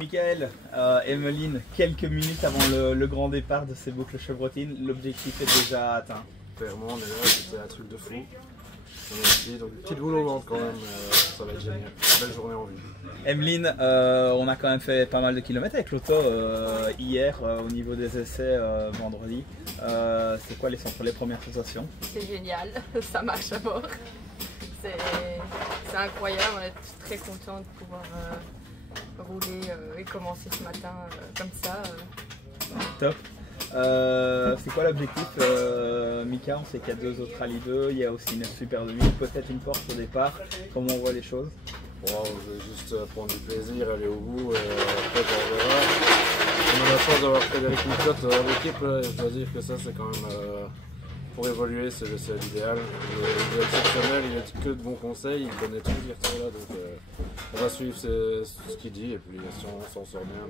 Michael, Emmeline, quelques minutes avant le grand départ de ces boucles chevrotines, l'objectif est déjà atteint. Clairement, on est là, c'était un truc de fou. Donc petite boule au ventre quand même, ça va être génial. Belle journée en vue. Emmeline, on a quand même fait pas mal de kilomètres avec l'auto hier au niveau des essais vendredi. C'est quoi les premières sensations? C'est génial, ça marche à mort. C'est incroyable, on est très contents de pouvoir rouler et commencer ce matin comme ça. Top. C'est quoi l'objectif, Mika? On sait qu'il y a 2 autres rallye 2, il y a aussi une super de nuit, peut-être une porte au départ. Comment on voit les choses? Wow, je vais juste prendre du plaisir, aller au bout, après on verra. On a la chance d'avoir Frédéric Micotte dans l'équipe, je dois dire que ça c'est quand même, pour évoluer, c'est l'idéal. Il est exceptionnel, il a que de bons conseils, il connaît tout Virtuela, donc on va suivre ce qu'il dit et puis si on s'en sort bien.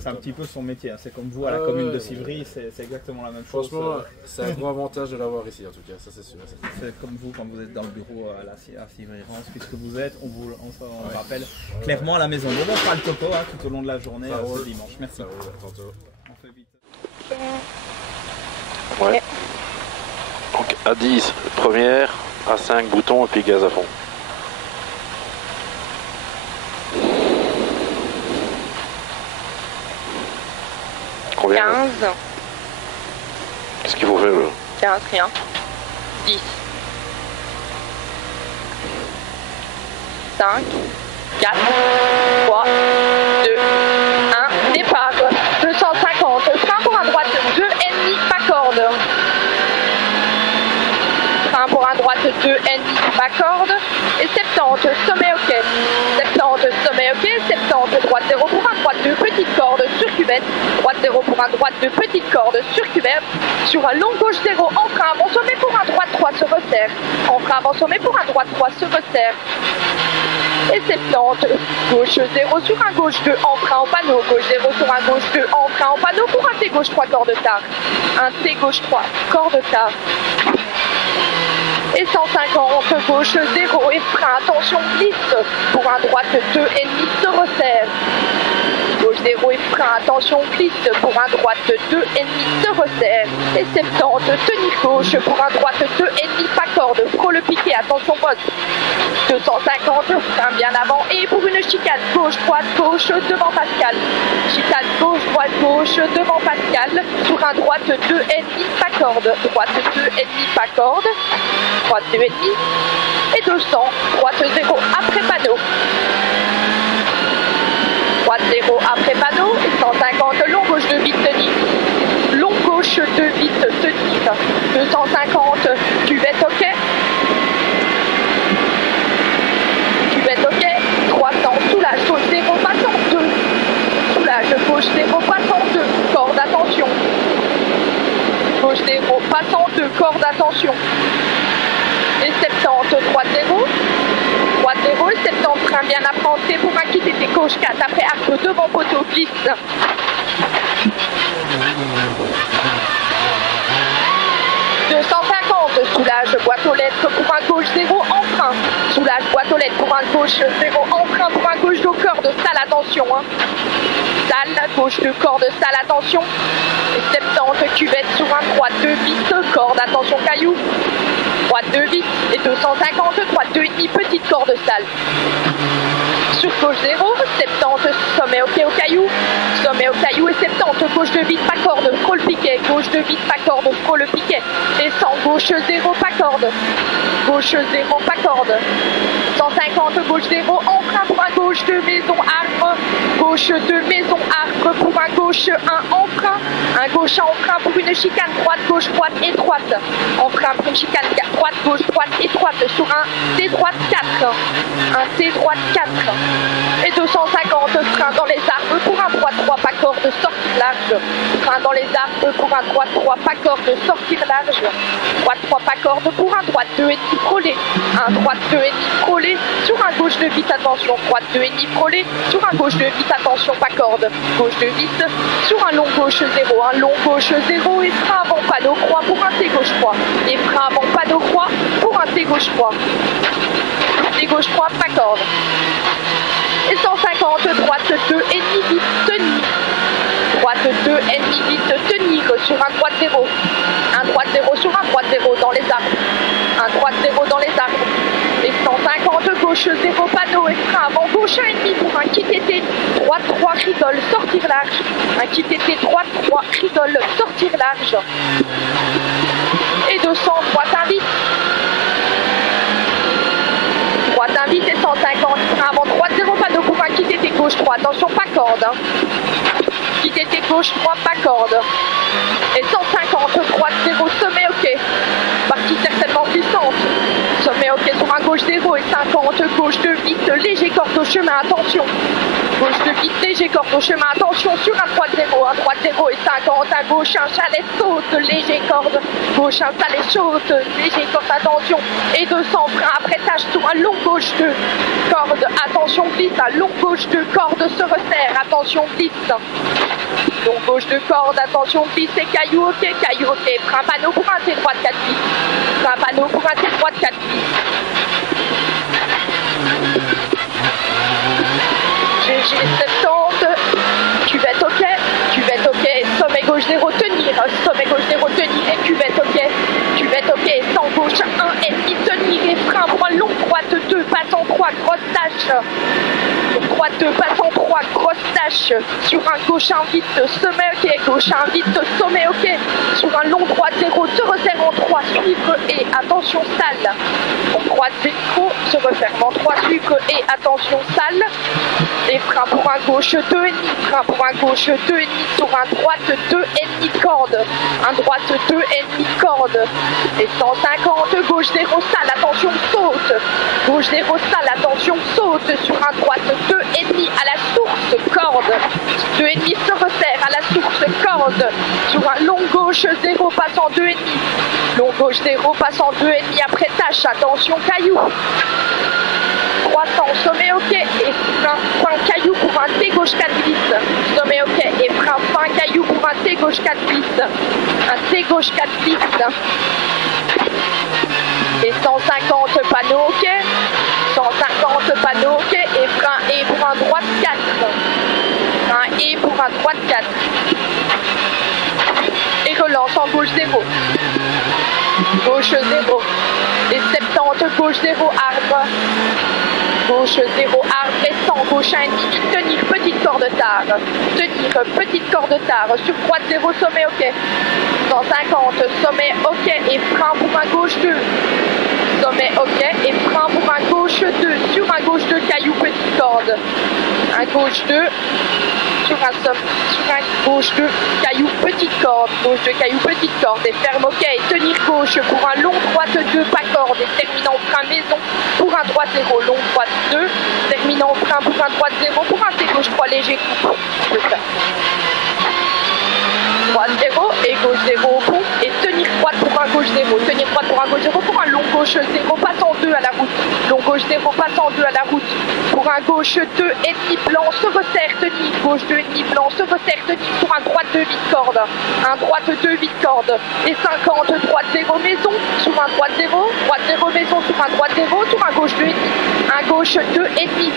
C'est un petit peu son métier, hein. C'est comme vous à la commune de Civry, c'est exactement la même chose. Franchement, c'est un gros avantage de l'avoir ici en tout cas, ça c'est sûr. C'est comme vous quand vous êtes dans le bureau à Civry-Rance, puisque vous êtes, on se rappelle, clairement à la maison. Bon, on fera le topo tout au long de la journée ce dimanche. Merci. Ça roule, à tantôt. On fait vite. Ouais. Donc à 10, première, à 5, bouton et puis gaz à fond. Combien? 15. Qu'est-ce qu'il faut faire là? 15, rien. 10. 5, 4, 3, 2, 1, départ. 250, frein pour un droite, 2,5, pas corde. Frein pour un droite, 2,5, pas corde. Et 70, sommet ok. 70, sommet ok. 70, droite 0 pour un droite, 2, petite corde sur cuvette. Droite 0 pour un droite, 2, petite corde sur cuvette. Sur un long gauche 0, en frein avant sommet pour un droite 3 se resserre. En frein avant sommet pour un droite 3 se resserre. Et 70, gauche 0 sur un gauche 2, en frein en panneau, gauche 0 sur un gauche 2, en frein en panneau pour un T gauche 3, corde tard. Un T gauche 3, corde tard. Et 150, gauche 0 et frein, attention glisse, pour un droite 2,5 se resserre. Gauche 0 et frein, attention glisse, pour un droite 2,5 se resserre. Et 70, tenir gauche, pour un droite 2,5 pas corde, frôle piqué, attention bosse. 250, frein bien avant et pour une chicane, gauche, droite, gauche, devant Pascal. Chicane, gauche, droite, gauche, devant Pascal. Sur un droite 2,5 pas corde, droite 2,5 pas corde. Droite 2,5 et 200, droite 0 après panneau. Droite 0 après panneau et 150, long gauche 2 vite tenir. Long gauche 2 vite tenir. 250, cuvette ok. Cuvette ok. 300, soulage, gauche 0, passe en 2. Soulage, gauche 0, passe en 2. Corde, attention. Gauche 0, passe en 2, corde, attention. Et 70, droite 0. Droite 0 et 70, frein bien apprenté pour un quitter tes gauche 4 après arc devant poteau glisse. 250, soulage boîte aux lettres pour un gauche 0 en frein. Soulage boîte aux lettres pour un gauche 0 en frein pour un gauche de corde, salle attention. Salle, gauche de corde, salle attention. Et 70, cuvette sur un droite 2 vis, corde, attention caillou. Droite 2 vis et 250, droite 2,5, petite corde salle. Sur gauche 0, 70, sommet ok au caillou. Sommet au caillou et 70, gauche 2 vis, pas corde, frôle piquet. Gauche 2 vis, pas corde, frôle piquet. Et 100, gauche 0, pas corde. Gauche 0, pas corde. 150, gauche 0, en frein pour un gauche 2, maison, arbre. Gauche 2, maison, arbre pour un gauche 1 en frein. Un gauche en frein pour une chicane, droite, gauche, droite, étroite. En frein pour une chicane, droite, gauche, droite, étroite. Sur un T droite 4. Un T droite 4. Et 250, frein dans les arbres pour un droite 3, pas corde, sortir large. Frein dans les arbres pour un droite 3, pas corde, sortir large. Droite 3, pas corde pour un droite 2,5 frôlé. Un droite 2,5 frôlé. Sur un gauche de vis, attention. Droite 2,5 frôlé. Sur un gauche de vis, attention, pas corde. Gauche de vis. Sur un long gauche 0. Un long gauche 0 et frein avant panneau croix pour un T gauche 3. Et frein avant panneau croix pour un T gauche 3. T gauche 3, pas corde. Et 150, droite 2,5 vite. ennemi vite tenir sur un droite 0. Un droite 0 sur un droite 0 dans les arbres. Un droite 0 dans les arbres. Et 150 gauche 0 panneau et frein avant gauche 1,5 pour un kit été. Droite 3 rigole, sortir large. Un kit été droite 3 rigole, sortir large. Et 200, droite invite. Droite invite et 150. Frein avant droite 0 panneau pour un kit été gauche 3. Attention, pas corde. Hein. Kit été gauche 3, pas corde. Et 150, droite 0, sommet ok. Partie certainement glissante. Sommet ok sur un gauche 0 et 50, gauche 2 vite, léger corde au chemin, attention. Gauche 2 vite, léger corde au chemin, attention sur un droite 0 et 50, à gauche un chalet saute, léger corde. Gauche un chalet saute, léger corde, attention. Et 200 frein après tâche sur un long gauche 2. Corde, attention glisse, un long gauche 2, corde se resserre, attention glisse. Long gauche de corde, attention glisse et caillou ok, frein panneau pour un T droite 4 glisse. Frein panneau pour un T droite 4 glisse. GG 70, cuvette ok, sommet gauche 0 tenir, sommet gauche 0 tenir et cuvette ok, 100 gauche 1 ennemi tenir et frein pour un long droite 2, passe en 3, grosse tâche. Droite 2, passe en 3, grosse tâche. Sur un gauche 1 vite, sommet ok, gauche 1 vite, sommet ok. Sur un long droite 0, se resserre en 3, suivre et attention salle. Droite 0, se referme en 3, suivre et attention salle. Et frein pour un gauche 2,5, frein pour un gauche 2,5 sur un droite 2,5 corde. Un droite 2,5 corde. Et 150, gauche 0 salle, attention saute. Gauche 0 salle, attention saute sur un droite 2,5 à la source corde. 2,5 se resserre à la source corde. Sur un long gauche 0 passe en 2,5. Long gauche 0 passe en 2,5 après tâche, attention caillou. 300, sommet ok et fin caillou pour un T gauche 4 glisse. Sommet ok et fin caillou pour un T gauche 4 glisse. Un T gauche 4 glisse. Et 150 panneaux ok. 150 panneaux ok et frein et pour un droite 4. Frein et pour un droite 4. Et relance en gauche 0. Gauche 0. Et 70 gauche 0 arbre. Gauche 0 arbre et 100 gauche 1,5 tenir petite corde tard. Tenir petite corde tard. Sur droite 0 sommet ok. 150 sommet ok et frein pour un gauche 2. Sommet ok et frein pour un gauche 2. Sur un gauche 2 caillou petite corde. Un gauche 2. Sur un gauche 2 caillou petite corde. Gauche 2 caillou petite corde et ferme ok et tenir gauche pour un long droite 2 pas corde et terminant frein maison pour un droite 0. Long droite 2. Terminant frein pour un droite 0 pour un T gauche 3 léger coup. Droite 0 et gauche 0 au fond et tenir droite pour un gauche 0. Tenir droite pour un gauche 0 pour un long gauche 0 passe en 2 à la route. Long gauche 0 passe en 2 à la route. Pour un gauche 2 ennemi blanc se resserre tenir. Gauche 2 ennemi blanc se resserre tenir pour un droite 2 vite corde. Un droite 2 vite corde. Et 50 droite 0 maison sur un droite 0. Droite 0 maison sur un droite 0 sur un gauche 2 ennemi. Un gauche 2 ennemi.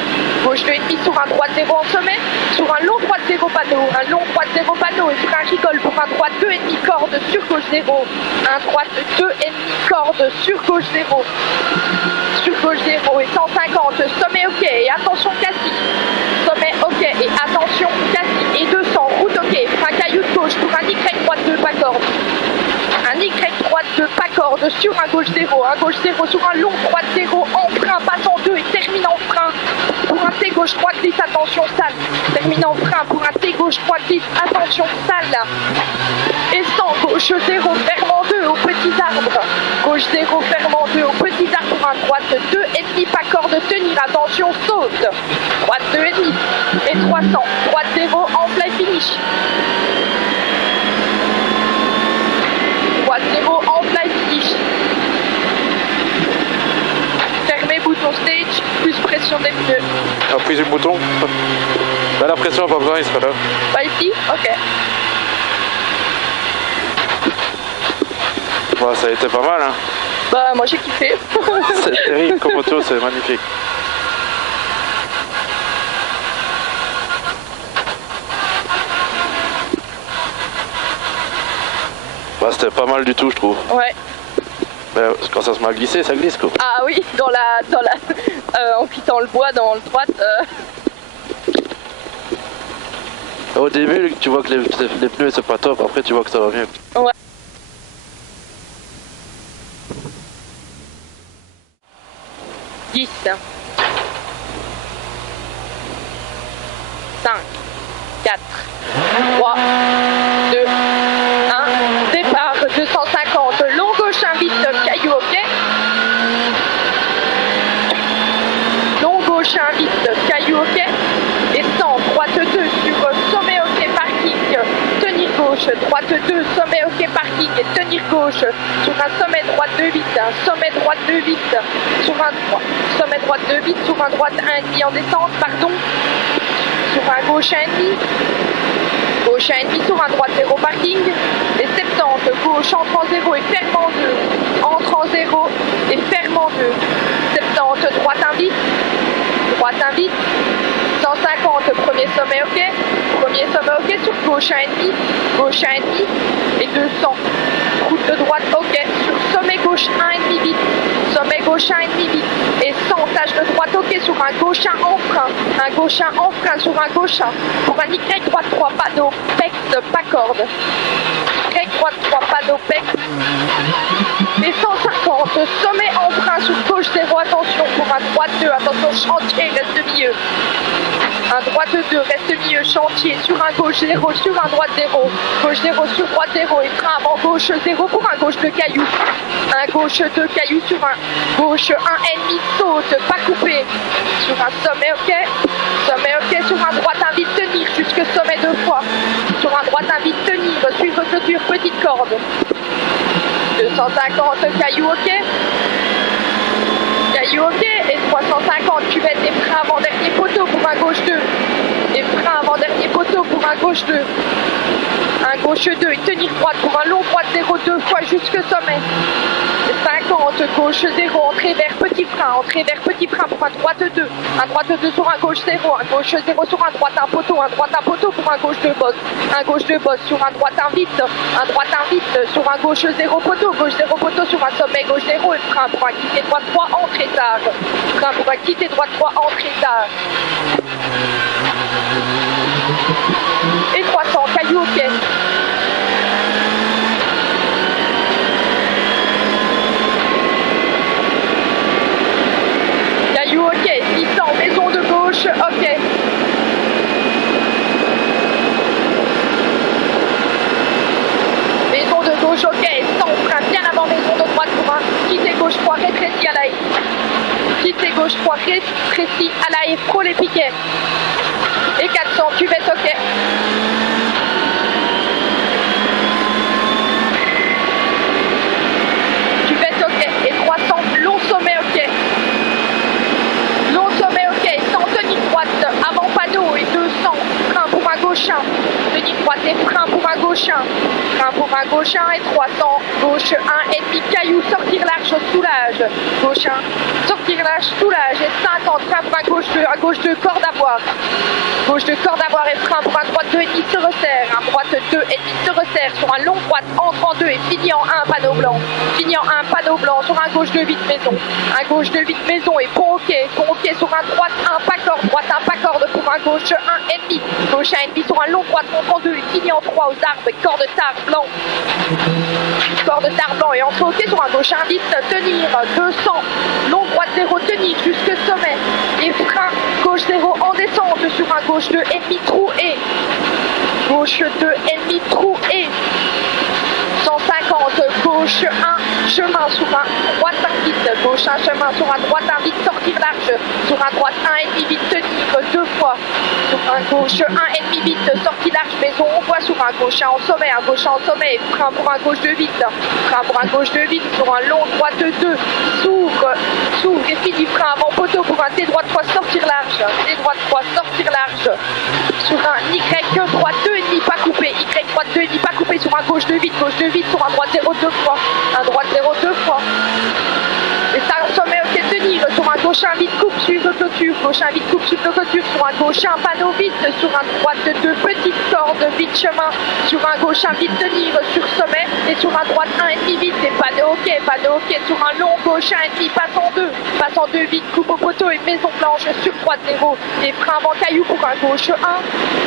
Gauche 2 ennemi sur un droite 0 en sommet. Sur un long droite 0 panneau. Un long droite 0 panneau et sur un rigole pour un droite 2,5 corde sur gauche 0. Un droite 2,5 corde sur gauche 0. Sur gauche 0 et 150. Sommet ok et attention cassis. Sommet ok et attention cassis. Et 200 route ok. Un caillou de gauche pour un Y droite 2 pas corde. Un Y droite 2 pas corde sur un gauche 0. Un gauche 0 sur un long droite 0 en frein passe en 2 et termine en frein. Pour un T gauche 3 glisse, attention salle. Termine en frein pour un T gauche 3 glisse, attention salle. Et 100 gauche 0 ferme en 2 aux petits arbres. Gauche 0 ferme en 2 aux petits arbres pour un droite 2,5 pas corde tenir, attention saute. Droite 2,5 et 300. Droite 0 en fly finish. Droite 0 en fly finish. Fermez bouton stage, plus pression des pneus. Appuie sur le bouton. Là, la pression, pas besoin, il sera là. Pas ici? Ok. Bah, ça a été pas mal, hein. Bah, moi j'ai kiffé. C'est terrible comme auto, c'est magnifique. Bah, c'était pas mal du tout, je trouve. Ouais. Mais quand ça se met à glisser, ça glisse quoi. Ah oui, en quittant le bois dans le droite. Au début, tu vois que les pneus c'est pas top, après tu vois que ça va mieux. Ouais. Dix. 5, 4, 3, 2, 1, départ 250, long gauche invite, caillou ok. Long gauche invite, caillou ok. Et 100, droite 2 sur sommet ok parking, tenir gauche, droite 2, sommet ok parking et tenir gauche sur un sommet droite 2 vite, sommet droite 2 vite sur un 3, sommet droite 2 vite sur un droite 1,5 en descente, pardon. Sur un gauche 1,5, gauche 1,5 sur un droite 0 parking, et 70, gauche entre en 0 et ferme en 2, entre en 0 et ferme en 2, 70, droite 1 vite, droite 1 vite, 150, premier sommet ok, premier sommet ok sur gauche 1,5 et 200, route de droite ok, sur sommet gauche 1,5 vite, sommet gauche 1,5 vite, et 100, tâche de droite ok sur un gauche 1 en frein, un gauche 1 en frein sur un gauche 1, pour un Y droite 3, pas d'OPEX, pas corde, Y droite 3, pas d'OPEX, et 150, sommet en frein sur gauche 0, attention, pour un droite 2, attention, chantier, reste milieu. Un droite 2, reste milieu, chantier, sur un gauche 0, sur un droite 0, gauche 0, sur droite 0, et frein avant gauche 0 pour un gauche 2 caillou. Un gauche 2 caillou sur un gauche 1,5 saute, pas coupé, sur un sommet ok, sur un droite invite tenir, jusque sommet 2 fois, sur un droite invite tenir, suivre clôture, petite corde. 250, caillou ok. Caillou ok, et 350, cuvette et frein avant-dernier poteau pour un gauche 2. Et frein avant-dernier poteau pour un gauche 2. Un gauche 2 et tenir droite pour un long droite 0 2 fois jusque sommet. Et 50, gauche 0, entrée vers petit frein pour un droite 2. Un droite 2 sur un gauche 0, un gauche 0 sur un droite 1 poteau pour un gauche 2 bosse. Un gauche 2 bosse sur un droite 1 vite, sur un gauche 0 poteau sur un sommet gauche 0 et frein pour un quitter droite 3, entrée tard. Frein pour un quitter droite 3, entrée tard. Et 300, caillou ok. Caillou ok, 600, maison de gauche, ok. Maison de gauche, ok, 100, frein bien avant maison de droite pour un quitter gauche 3, rétréci à l'ail. Quitter gauche 3, rétréci à l'ail, frôle les piquets. Et 400, cuvette ok. Cuvette ok. Et 300, long sommet ok. Long sommet ok. 100, tenir droite, avant panneau et 200, frein pour un gauche 1. Tenir droite et frein pour un gauche 1. Frein pour un gauche 1 et 300, gauche 1,5, caillou, sortir large, soulage. Gauche 1, sortir large, soulage. Et 50, frein pour un gauche 2, corde à boire. Gauche de corde à boire et frein pour un droite 2,5 se resserre. Un droite 2,5 se resserre sur un long droite, entre en 2 et finit en 1 panneau blanc. Finit en 1 panneau blanc sur un gauche 2 vite maison. Un gauche 2 vite maison et pont ok sur un droite 1 pas corde, droite 1 pas corde pour un gauche 1,5. Gauche 1,5 sur un long droite, entre en 2 et finit en 3 aux arbres et corde tard blanc. Corde tard blanc et entre ok sur un gauche 1 vite, tenir 200, long droite 0, tenir jusque sommet. Et frein, gauche 0 en descente sur un gauche 2,5 trou et gauche 2,5 trou et 150, gauche 1 chemin sur un droite 1 vite, gauche 1 chemin sur un droite 1 vite, sortir large, sur un droite 1,5 vite, tenir 2 fois, sur un gauche 1,5 vite, sortie large, maison, on voit sur un gauche 1 en sommet, un gauche 1 en sommet, frein pour un gauche 2 vite, frein pour un gauche 2 vite, sur un long droite 2, s'ouvre et finit, frein avant poteau pour un T droite 3, sortir large, T droite 3, sortir large, sur un Y droite 2,5 pas coupé, Y droite 2,5 pas coupé sur un gauche 2 vite, sur un droite 0 2 fois, un droite 0 2 fois. Et ça en sommet ok tenir sur un gauche 1 vite coupe, suivre clôture, gauche, un vide coupe sur le clôture, sur un gauche, un panneau vide, sur un droite, deux petites cordes, vide chemin, sur un gauche, un vide tenir, sur sommet, et sur un droite, un ennemi vide, et panneau ok, sur un long gauche, un ennemi, passe en deux, vide, coupe au poteau, et maison blanche, sur droite 0, et frein avant caillou pour un gauche 1,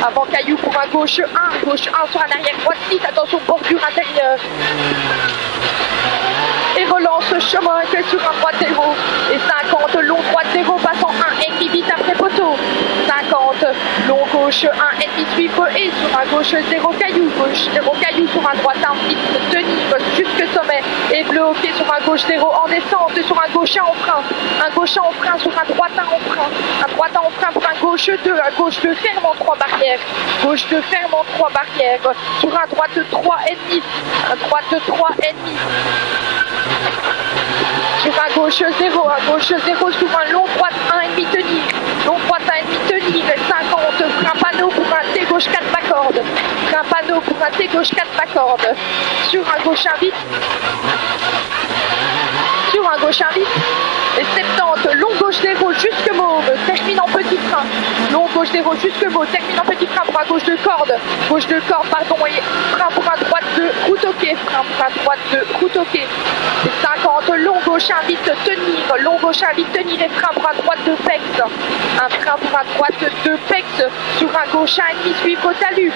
avant caillou pour un gauche 1, gauche 1 sur un arrière droite 6, attention bordure intérieure. Et relance chemin que sur un droite 0 et 50 long droite 0 passant 1 ennemi vite après poteau 50 long gauche 1 ennemi suivre et sur un gauche 0 caillou gauche 0 caillou sur un droite 1 vite tenir jusque sommet et bloqué sur un gauche 0 en descente sur un gauche 1 en frein sur un droite 1 en frein pour un gauche 2 ferme en 3 barrières gauche 2 ferme en 3 barrières sur un droite 3 ennemis sur un gauche 0 sur un long droite 1 ennemi tenir, long droite 1 ennemi tenir, 50, frein panneau pour un T gauche 4 bacorde, frein panneau pour un T gauche 4 bacorde, sur un gauche 1 vite, et 70, long gauche 0 jusque mauve, termine en petit frein, long gauche 0 jusque mauve, termine en petit frein pour un gauche de corde, pardon, et frein pour un droite 2, route ok, frein pour un droite 2, route ok, et 50, long gauche 1 vite tenir, et frein pour un droite 2 pex, un frein pour un droite 2 pex, sur un gauche 1 ennemi suivre talus,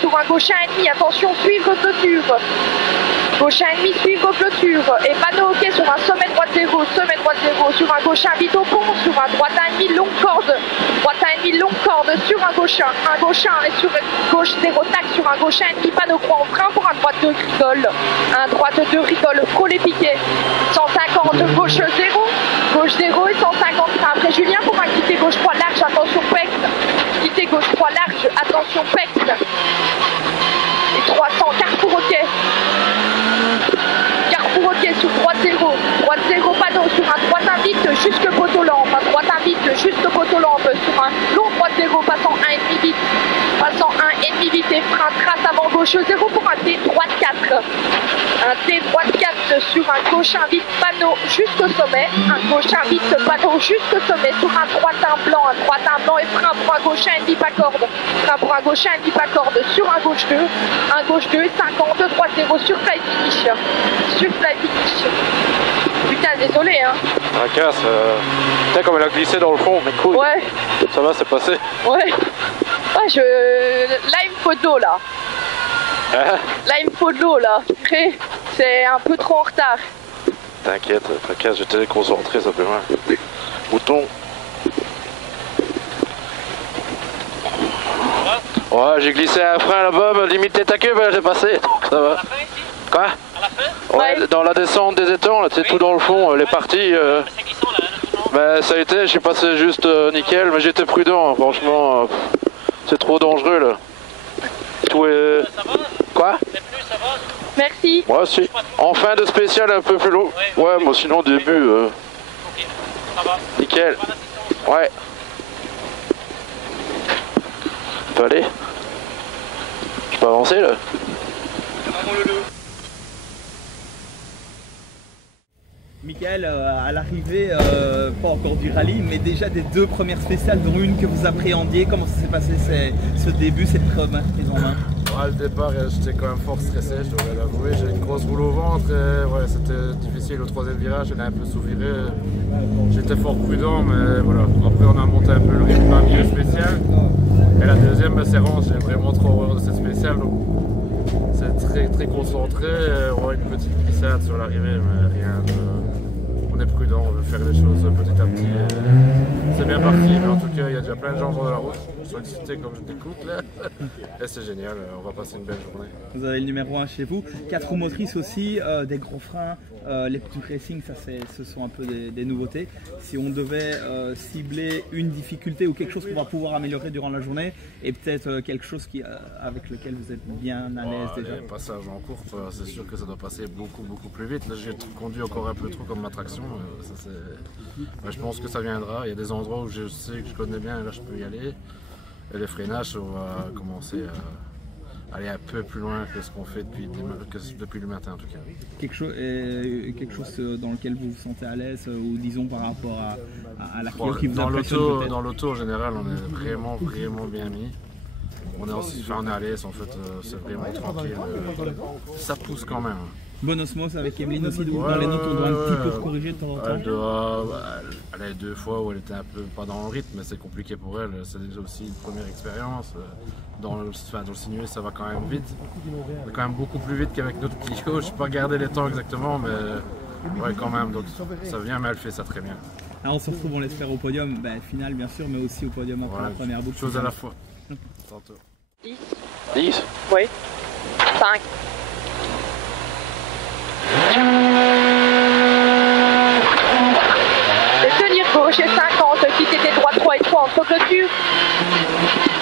sur un gauche 1 ennemi, attention suivre clôture, gauche 1 ennemi suivre clôture, et panneau ok sur un sommet droite 0, sur un gauche 1 vite au pont, sur un droite 1 ennemi longue corde, sur un gauche 1 et sur gauche 0 tac, sur un gauche 1 ennemi panneau croix en frein pour un droite 2 rigole, frôle piqué, 150 gauche 0 et 150 frein après Julien pour un quitter gauche 3 large, attention pex, quitter gauche 3 large, attention pex, et 300 carrefour ok sur droite 0 panneau sur un droite invite jusque poteau lampe, sur un long droite 0 passant 1 ennemi vite, et frein trace avant gauche 0 pour un T droite 4, sur un gauche invite panneau jusqu'au sommet, sur un droite 1 blanc, et frein pour un gauche 1 ennemi pas corde, sur un gauche 2 et 50 droite 0 sur fly finish. Putain, désolé hein. La casse, putain comme elle a glissé dans le fond, mais cool. Ouais. Ça va, c'est passé. Ouais. Là il me faut de l'eau là. Là il me faut de l'eau là. C'est un peu trop en retard. T'inquiète, j'étais concentré simplement. Bouton. Ouais, j'ai glissé un frein là-bas, limite tête à queue, ben j'ai passé, donc ça va. Quoi? À la fin? Ouais, dans la descente des étangs, là, c'est tout dans le fond, les parties. C'est glissant là, ben ça a été, je suis passé juste nickel, mais j'étais prudent, franchement, c'est trop dangereux là. Tout est... Ça va? Quoi? Ça va? Merci. Moi aussi. En fin de spécial un peu plus long. Ouais, moi sinon au début. Ok, ça va. Nickel. Ouais. On peut aller? Je peux avancer là? Michael, à l'arrivée, pas encore du rallye, mais déjà des 2 premières spéciales, dont une que vous appréhendiez, comment ça s'est passé ce début, cette première prise en main? Le départ, j'étais quand même fort stressé, je dois l'avouer. J'ai une grosse boule au ventre et ouais, c'était difficile au 3e virage, j'en ai un peu sous-viré. J'étais fort prudent, mais voilà. Après, on a monté un peu le rythme d'un milieu spécial. Et la 2e séance, j'ai vraiment trop horreur de cette spéciale. Donc c'est très concentré. On a une petite glissade sur l'arrivée, mais rien de... On est prudent, on veut faire les choses petit à petit. C'est bien parti, mais en tout cas, il y a déjà plein de gens sur la route. Je suis excité comme je t'écoute là. Et c'est génial, on va passer une belle journée. Vous avez le numéro 1 chez vous. 4 roues motrices aussi, des gros freins, les petits racing, ça ce sont un peu des nouveautés. Si on devait cibler une difficulté ou quelque chose qu'on va pouvoir améliorer durant la journée, et peut-être quelque chose avec lequel vous êtes bien à l'aise déjà. Les passages en course, c'est sûr que ça doit passer beaucoup plus vite. Là, j'ai conduit encore un peu trop comme ma traction. Je pense que ça viendra. Il y a des endroits où je sais que je connais bien, et là je peux y aller. Et les freinages, on va commencer aller un peu plus loin que ce qu'on fait depuis le matin en tout cas. Quelque chose dans lequel vous vous sentez à l'aise ou disons par rapport à la Clio qui vous impressionne peut-être? Dans l'auto en général on est vraiment bien mis. On est à l'aise en fait, c'est vraiment tranquille, ça pousse quand même. Bonne osmose avec Emeline aussi, dans les notes on doit un petit peu corriger de temps en temps. Elle a eu 2 fois où elle était un peu pas dans le rythme, mais c'est compliqué pour elle, c'est déjà aussi une première expérience. Dans le sinueux ça va quand même vite, mais quand même beaucoup plus vite qu'avec notre Clio. Je n'ai pas regardé les temps exactement, mais ouais quand même, donc ça vient, mais elle fait ça très bien. Alors on se retrouve, on l'espère, au podium, final bien sûr, mais aussi au podium après la première boucle. Chose à la fois. Tantôt. 10. Oui. 5. De tenir gauche et 50, quitter des droites 3 et 3 entre clôture.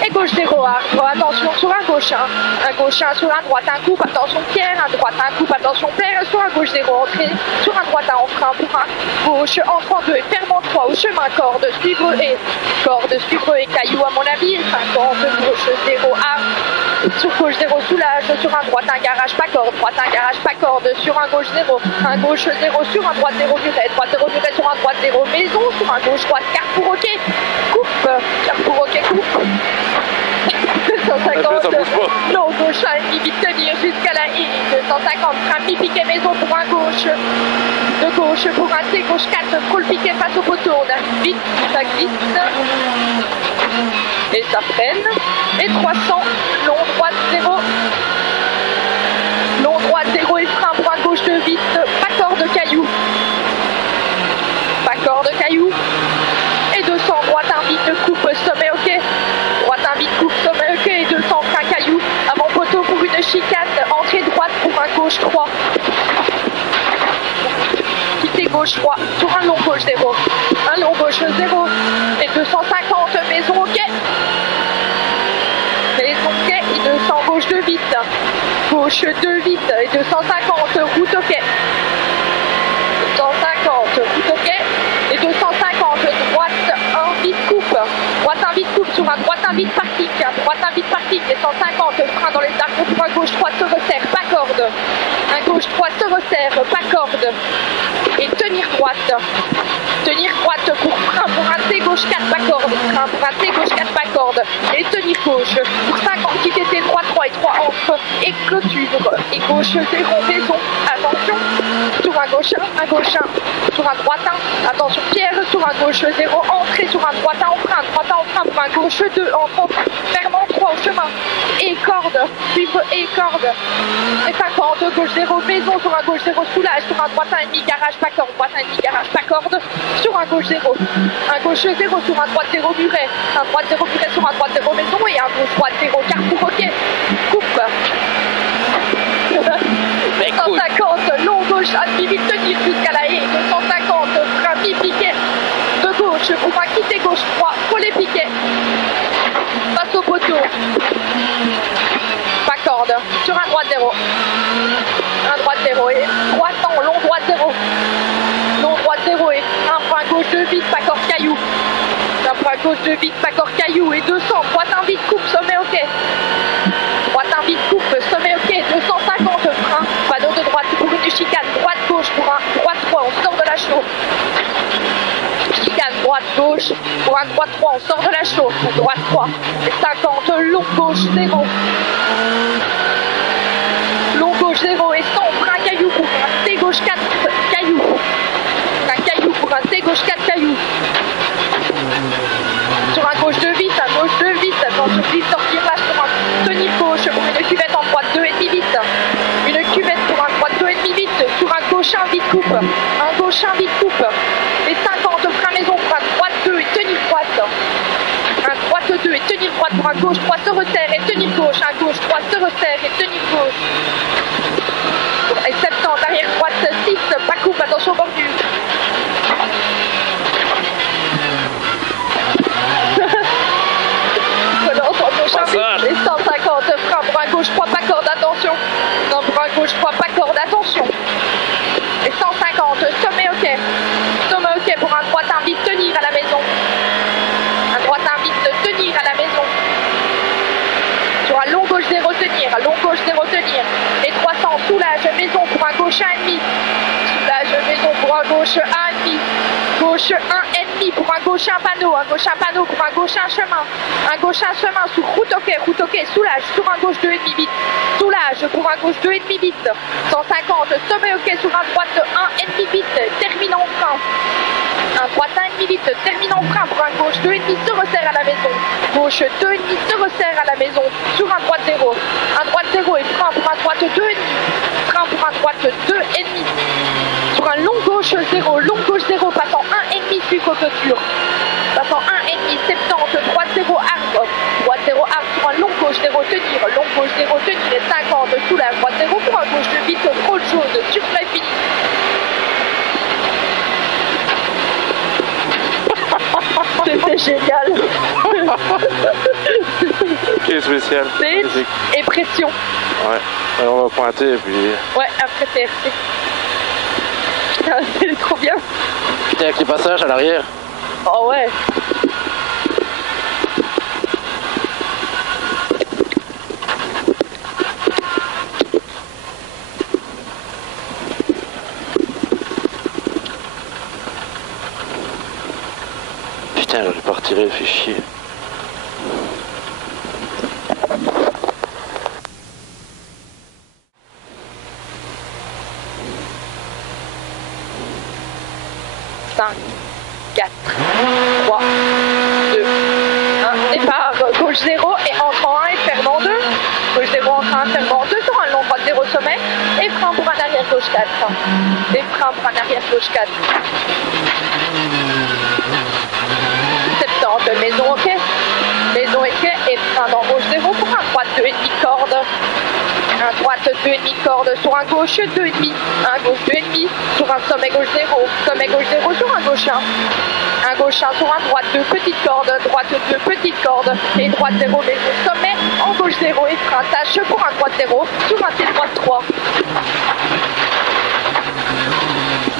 Et gauche 0 arc, attention sur un gauche 1. Un gauche 1 sur un droite, un coupe, attention Pierre, un droite, un coupe, attention Pierre, sur un gauche 0 entrée, sur un droite 1 en frein pour un gauche, entrant 2 et fermant 3 au chemin, corde, suivre et caillou à mon avis, 50, gauche 0 arc. Sur gauche 0 soulage, sur un droite un garage pas corde, droite un garage pas corde, sur un gauche 0 sur un droite 0 muret, droite 0 muret sur un droite 0 maison, sur un gauche droite carte pour ok, coupe, carte pour ok coupe. 250, non gauche 1,5 vite tenir jusqu'à la I, 250, frein piqué maison pour un gauche, de gauche pour un T, gauche 4, frôle piqué face au poteau, on a vite, ça glisse. Et ça freine. Et 300, long droite 0. Long droite 0 et frein pour un gauche de vite. Pas corde caillou. Pas corde caillou. Et 200, droite un vite coupe, sommet ok. Droite un vite coupe, sommet ok. Et 200, frein caillou. Avant poteau pour une chicane. Entrée droite pour un gauche 3. Quitter gauche 3 sur un long gauche 0. Un long gauche 0. Et 250, maison ok. Maison ok. Et 200 gauche 2 vite. Gauche 2 vite. Et 250 route ok. 250 route ok. Et 250 droite 1 vite coupe. Droite 1 vite coupe sur un droite 1 vite parking. Droite 1 vite parking. Et 150 frein dans les arbres pour un gauche 3 se resserre. Pas corde. Un gauche 3 se resserre. Pas corde. Et tenir droite. Tenir droite pour frein pour un T gauche 4 pas corde. Frein pour un T gauche 4 pas corde. Et tenir gauche pour 50 quitter T droite 3 et 3 entre. Et clôture. Et gauche 0 maison. Attention. Sur un gauche 1. Un gauche 1. Sur un droite 1. Attention Pierre. Sur un gauche 0. Entrée sur un droite 1 en frein. Droite 1 en frein pour un gauche 2. Entre. Fermant 3 au chemin. Et corde. Suivre et corde. Et 50. Gauche 0 maison. Sur un gauche 0 soulage. Sur un droite 1,5 garage pas corde. Droite 1,5 garage pas corde. Sur un gauche 0. Un gauche 0 sur un droite 0 muret. Un droite 0 muret sur un droite 0 maison. Et un gauche droite 0 carrefour ok. Coupe. 150. Long gauche à vite tenir jusqu'à la haie. 250. Frein piqué. De gauche pour un quitter gauche 3. Faut les piquer. Passe au poteau. Pas corde. Sur un droite 0. Un droite 0 et 300. Long droite 0. Long droite 0 et un frein gauche de vite, pas corde caillou. Un frein gauche de vite, pas corde caillou. Et 200. Droite 1 vite coupe, sommet ok. Droite 1 vite coupe, sommet ok. 250 frein. Panneau de droite pour une chicane. Droite gauche pour un droite 3. On sort de la chaux. Chicane droite gauche pour un droite 3. On sort de la chaux. Droite 3. Et 50. Long gauche 0. Long gauche 0 et 100. Frein caillou pour un T gauche 4 caillou. Un caillou pour un T gauche 4 caillou. Sur un gauche 2 vite, un gauche 2 vite. Attention, vite sortir là pour un tenir gauche pour une cuvette en droite 2,5 vite. Une cuvette pour un droite 2,5 vite. Sur un gauche 1 vite coupe. Un gauche 1 vite coupe. Et 50 frein maison pour un droite 2 et tenir droite. Un droite 2 et tenir droite pour un gauche 3 se resserre et tenir gauche. Un gauche 3 se resserre et tenir gauche. Et 70 arrière droite 6, pas coupe, attention bordure. Et 150 frein pour un gauche 3 pas corde, attention. Non, pour un gauche 3 pas corde, attention. Et 150 sommet ok. Sommet ok pour un droite 1 vite tenir à la maison. Un droite 1 vite tenir à la maison. Sur un long gauche 0 tenir. gauche 1,5. Soulage maison pour un gauche 1,5. Gauche 1,5 pour un gauche un panneau pour un gauche un chemin. Un gauche un chemin sous route ok, soulage sur un gauche 2,5 vite. Soulage pour un gauche 2,5 vite. 150, sommet ok sur un droite 1,5 vite. Termine en frein. Un droite 1,5 vite, termine en frein pour un gauche 2,5 se resserre à la maison. Gauche 2,5 se resserre à la maison sur un droite 0. Un droite 0 et frein pour un droite 2,5. Frein pour un droite 2,5. Sur un long gauche 0, passant 1,5 suivi clôture. Passant 1,5, 70, droite 0 arc. Droite 0 arc sur un long gauche 0 tenir. Long gauche 0 tenir et 50 sous la droite 0 pour un gauche de vite, trop jaune, sur très fini. C'était génial. Quel spécial. Et pression. Ouais, alors on va pointer et puis... Ouais, après TRC. C'est trop bien. Putain, avec les passages à l'arrière. Oh ouais. Putain, j'aurais pas retiré, fait chier. Cinq, 4, 3, 2, 1. Départ gauche 0 et entrant 1 et fermant 2. Gauche 0, entrant 1, fermant 2 sur un long droite 0 sommet. Et frein pour un arrière gauche 4. Et frein pour un arrière gauche 4. 70, maison ok. Maison ok et frein dans gauche 0 pour un droite 2,5 corde. Un droite 2,5 corde sur un gauche 2,5. Un gauche 2,5 sur un sommet gauche 0. Sommet gauche 0 sur un gauche 1. Un gauche 1 sur un droite 2 petite corde. Droite 2 petite corde. Et droite 0 maison sommet en gauche 0 et frein tâche pour un droite 0 sur un T droite 3.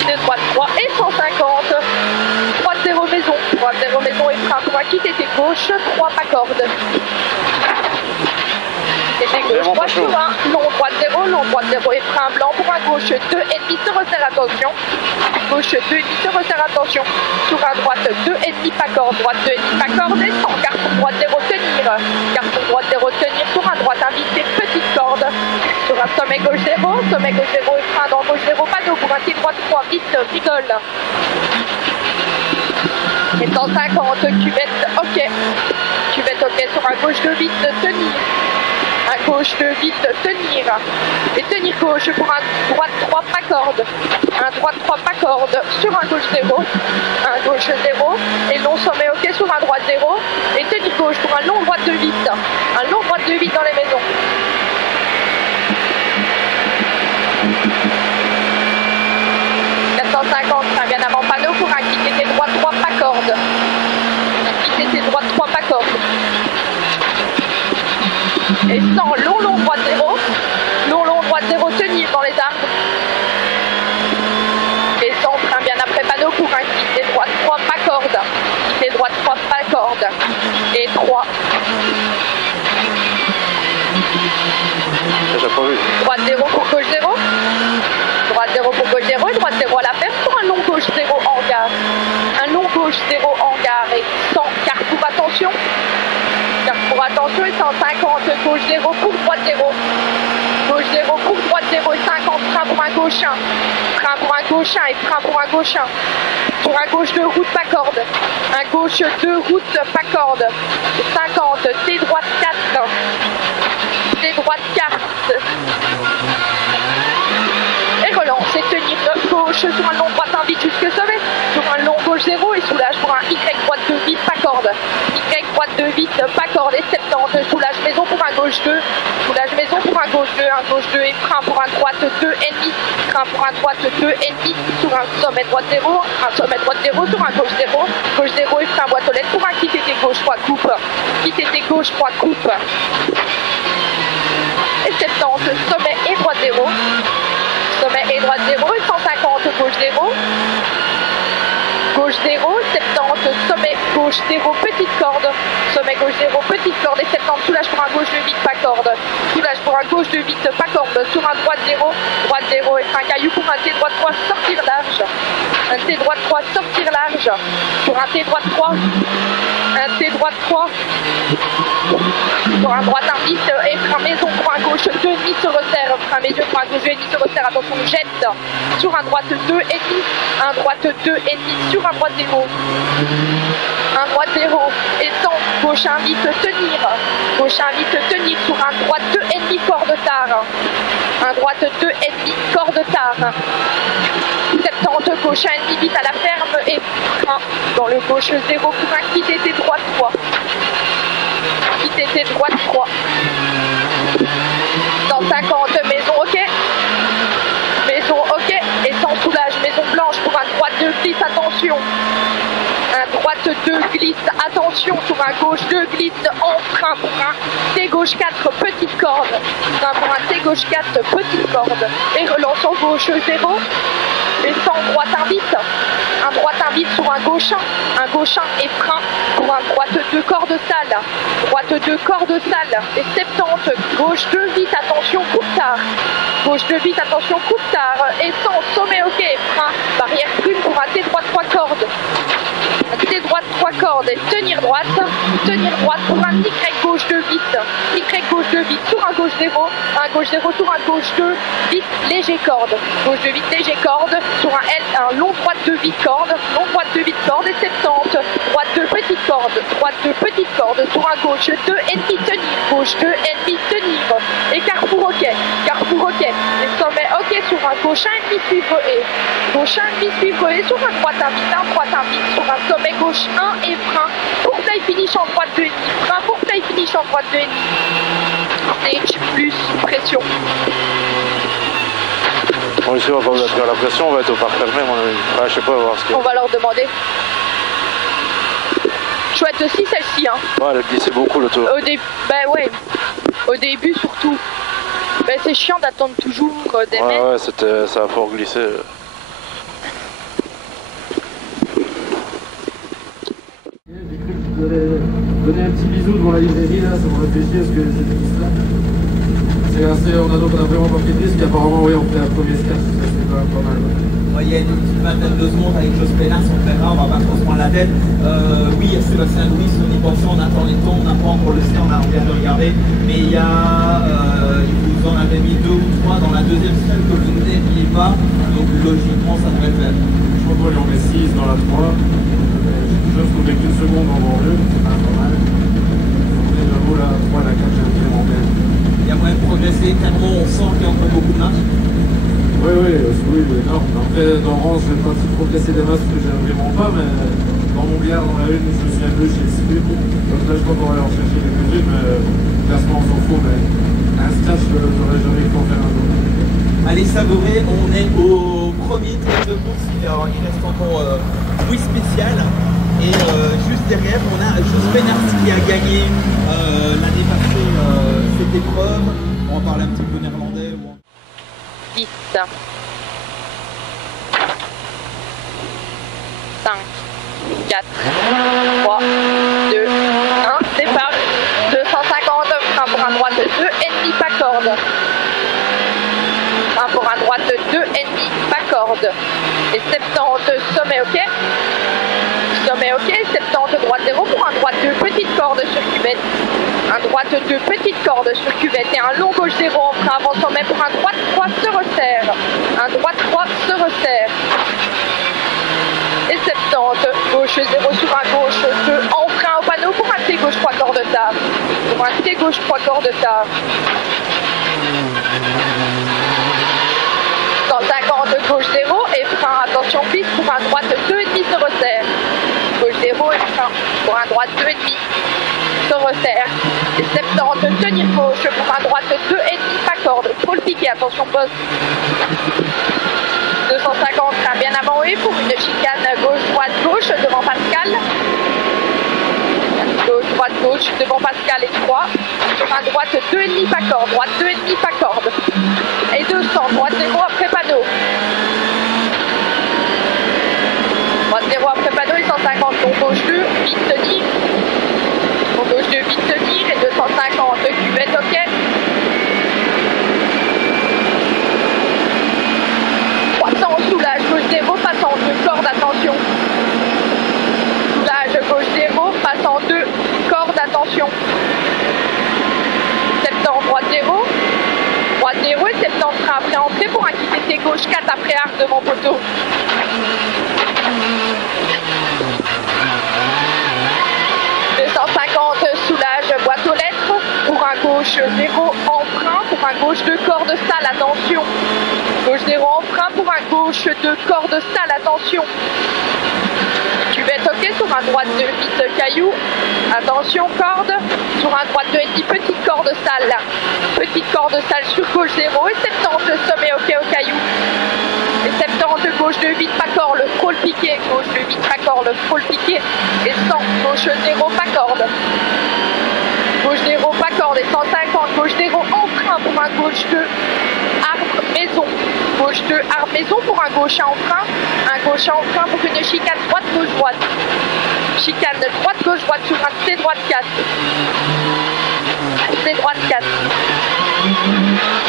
T droite 3 et 150. Droite 0 maison. Droite 0 maison et frein pour un quitter T gauche 3 pas corde. Et gauche droite sur un, long droite 0 et frein blanc pour un gauche 2,5 se resserre attention. Gauche 2,5 se resserre attention. Sur un droite 2,5 pas corde, droite 2,5 pas corde et 100 carton droite 0 tenir. Carton droite 0 tenir sur un droite invité petite corde. Sur un sommet gauche 0 et frein dans gauche 0 panneau pour un T droite 3 vite rigole. Et 150 cuvette ok. Cuvette ok sur un gauche 2 vite tenir. Un gauche 2 vite tenir. Et tenir gauche pour un droite 3 pas corde. Un droite 3 pas corde sur un gauche 0. Un gauche 0. Et long sommet ok sur un droite 0. Et tenir gauche pour un long droite 2 vite. Un long droite 2 vite dans les maisons. Bien avant panneau pour un quitter tes droites 3 pas corde. Quitter tes droites 3 pas corde. Et 100 long droite 0. Long droite 0 tenir dans les arbres. Et 100 frein bien après panneau pour un quitter droite 3 pas corde. Quitter droite 3 pas corde. Et 3. J'ai pas vu. Droite 0 pour gauche 0. Droite 0 pour gauche 0 et droite 0 à la ferme pour un long gauche 0 en gare. Un long gauche 0 en gare et 100 carrefour attention. Carrefour attention et 150 gauche 0 pour droite 0. Gauche 0 pour droite 0 et 50 frein pour un gauche 1. Frein pour un gauche 1 et frein pour un gauche 1. Sur un gauche 2 route pas corde. Un gauche 2 route pas corde. 50 T droite 4. T droite 4. Et relance et tenir gauche sur un long droite invite jusque sommet. Sur un long gauche 0 et soulage pour un Y droite 2 vite pas corde. Y droite 2 vite pas corde et 70. Soulage maison pour un gauche 2. Soulage maison pour un gauche 2. Un gauche 2 et frein pour un droite 2 ennemi. Frein pour un droite 2 ennemi. Sur un sommet droite 0. Un sommet droite 0 sur un gauche 0. Gauche 0 et frein boîte aux lettres pour un quitter tes gauche 3 coupe. Quitter tes gauche 3 coupe. Et 70. Sommet et droite 0. Sommet et droite 0 et 150 gauche 0. gauche 0, 70, sommet gauche 0, petite corde, sommet gauche 0, petite corde et 70, soulage pour un gauche de 8, pas corde, soulage pour un gauche de 8, pas corde, sur un droite 0 et un caillou pour un T droite 3, sortir large, un T droite 3, sortir large, sur un T droite 3, un T droite 3, pour un droite 1 10 et frein maison pour un gauche 2,5 se resserre, frein maison pour un gauche 2,5 se resserre, attention jette, sur un droite 2,5, un droite 2,5 sur un droite 0, un droite 0 et 100, gauche 1 10 tenir, gauche 1 10 tenir sur un droite 2,5 corde tard, un droite 2,5 corde tard, 70 gauche 1,5 vite à la ferme et frein dans le gauche 0 pour un quitte était droite 3. Quitte était droite 3. 150 maison ok. Maison ok et sans soulage. Maison blanche pour un droite 2 glisse, attention. Un droite 2 glisse, attention sur un gauche 2 glisse en frein pour un T gauche 4 petite corde. Frein pour un T gauche 4 petite corde. Et relance en gauche 0. Et sans droite invite. Un droite invite sur un gauche 1 et frein pour un droite 2 corde sale. Droite 2 corde sale et 70. Gauche 2 vite, attention coupe tard. Gauche 2 vite, attention coupe tard. Et 100 sommet ok. Frein barrière prune pour un T droite 3 cordes. T droite 3 cordes et tenir droite pour un Y gauche 2 vite, Y gauche 2 vite sur un gauche 0 sur un gauche 2 vite léger corde, gauche 2 vite léger corde sur un L, un long droite 2 vite corde, et 70, droite 2 petite corde sur un gauche 2 ennemi tenir, gauche 2 ennemi tenir et carrefour ok, et sommet ok sur un gauche 1 ennemi suivre et sur un droite invite sur un sommet gauche 1 et frein pour taille finish en droite 2,5, frein pour taille finish en droite 2,5, stage plus pression. Bon, ici on va pas mettre la pression, on va être au parc fermé mon ami. Ouais, je sais pas, voir ce que... On va leur demander. Chouette aussi celle-ci hein. Ouais, elle a glissé beaucoup le tour. Au début, bah ouais, au début surtout. Bah c'est chiant d'attendre toujours des mètres. Ouais, c'était, ça a fort glissé. Donner un petit bisou devant la librairie là, ça m'aurait fait chier parce que c'était tout là. C'est assez, on a vraiment pas pris de risque, apparemment oui on fait un premier sketch, ça c'est quand même pas mal. Ouais, il y a une petite vingtaine de secondes avec Jos Pénard, on verra, on va pas trop se prendre la tête. Oui, il y a Sébastien Louis, on y pensait, on attend les temps, on n'a pas encore le C, on vient de regarder, mais il y a, vous en avez mis 2 ou 3 dans la deuxième semaine que vous n'aimiez pas, donc logiquement ça devrait le faire. Je crois qu'on lui en met 6 dans la 3. Je trouve qu'une seconde en banlieue, c'est pas mal. Mais j'avoue, la 3 la 4, j'ai vraiment bien. Il y a moyen de progresser, tellement on sent qu'il y a encore beaucoup de marche. Oui, énorme. Après, dans Orange, je vais pas progresser des masses parce que j'aime vraiment pas, mais dans mon billard, dans la une, je me suis un peu chez Speed. Donc là, je crois qu'on va aller en chercher quelques-unes, mais classement, on s'en fout, mais un stage, j'aurais jamais pu en faire un autre. Allez savourer, on est au premier tour de course, alors il reste encore Louis spécial. Et juste derrière, on a Jos Pénard qui a gagné l'année passée cette épreuve. On va parler un petit peu néerlandais. 10, 5, 4, 3, 2, 1, départ, 250, frein pour un droite 2, ennemi pas corde. Frein pour un droite 2, ennemi pas corde. Et 70, sommet ok. Sommet ok, 70 droite 0 pour un droite 2 petite corde sur cuvette. Un droite 2 petite corde sur cuvette et un long gauche 0 en frein avant sommet pour un droite 3 se resserre. Un droite 3 se resserre. Et 70, gauche 0 sur un gauche 2 en frein au panneau pour un T gauche 3 cordes tard. Pour un T gauche 3 cordes tard. 150 gauche 0 et frein, attention glisse pour un droite 2,5 se resserre. Gauche 0 et frein pour un droite 2,5 se resserre. Et 70 tenir gauche pour un droite 2,5 pas corde. Il faut le piquer, attention poste. 250 frein bien avant et pour une chicane gauche devant Pascal. Gauche devant Pascal et 3. Sur un droite 2,5 pas corde. Droite 2,5 pas corde. Et 200, droite 0 après panneau. Droite 0 après long gauche 2, vite tenir. Long gauche 2, vite tenir et 250, cuvette ok. 300, soulage, gauche 0, passe en 2, corde, attention. Soulage, gauche 0, passe en 2, corde, attention. 70, droite 0. Droite 0 et 70 sera après entrée pour un QTT gauche 4 après arc de mon poteau. 250, soulage, boîte aux lettres. Pour un gauche 0 en frein, pour un gauche 2 corde salle, attention. Gauche 0 en frein, pour un gauche 2 corde salle, attention. Cuvette ok, sur un droite 2 vite caillou, attention corde, sur un droite 2 et 10 petite corde salle, petite corde salle sur gauche 0 et 70 sommet ok au caillou, et 70 gauche 2 vite pas corde, le frôle piqué, gauche 2 vite pas corde, le frôle piqué, et 100 gauche 0 pas corde, gauche 0 pas corde et 150 gauche 0 en frein pour un gauche 2 arbre maison. Gauche 2, arbre maison pour un gauche en frein. Un gauche en frein pour une chicane droite, gauche, droite. Chicane droite, gauche, droite sur un C droite 4. C droite 4.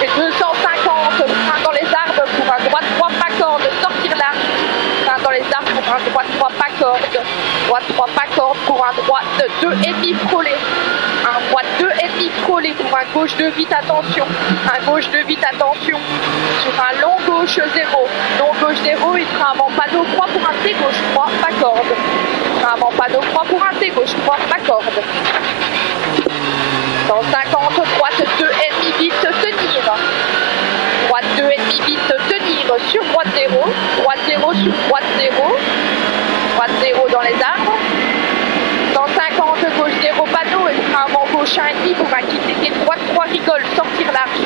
Et 250, frein dans les arbres pour un droite 3 pas corde, sortir large. Frein dans les arbres pour un droite 3 pas corde. Droite 3 pas corde pour un droite 2 et demi frôlé. Un droite 2 et demi frôlé pour un gauche 2 vite attention. Un gauche 2 vite attention. Sur un long gauche 0. Long gauche 0, il fera avant panneau 3 pour un T gauche 3 pas corde. Il fera avant panneau 3 pour un T gauche 3 pas corde. 150, droite 2 et demi vite tenir. Droite 2 et demi vite tenir sur droite 0. Droite 0 sur droite 0. Droite 0 dans les arbres. 150 gauche 0 panneau et frein avant gauche 1,5 pour un QTT droite 3 rigole, sortir large.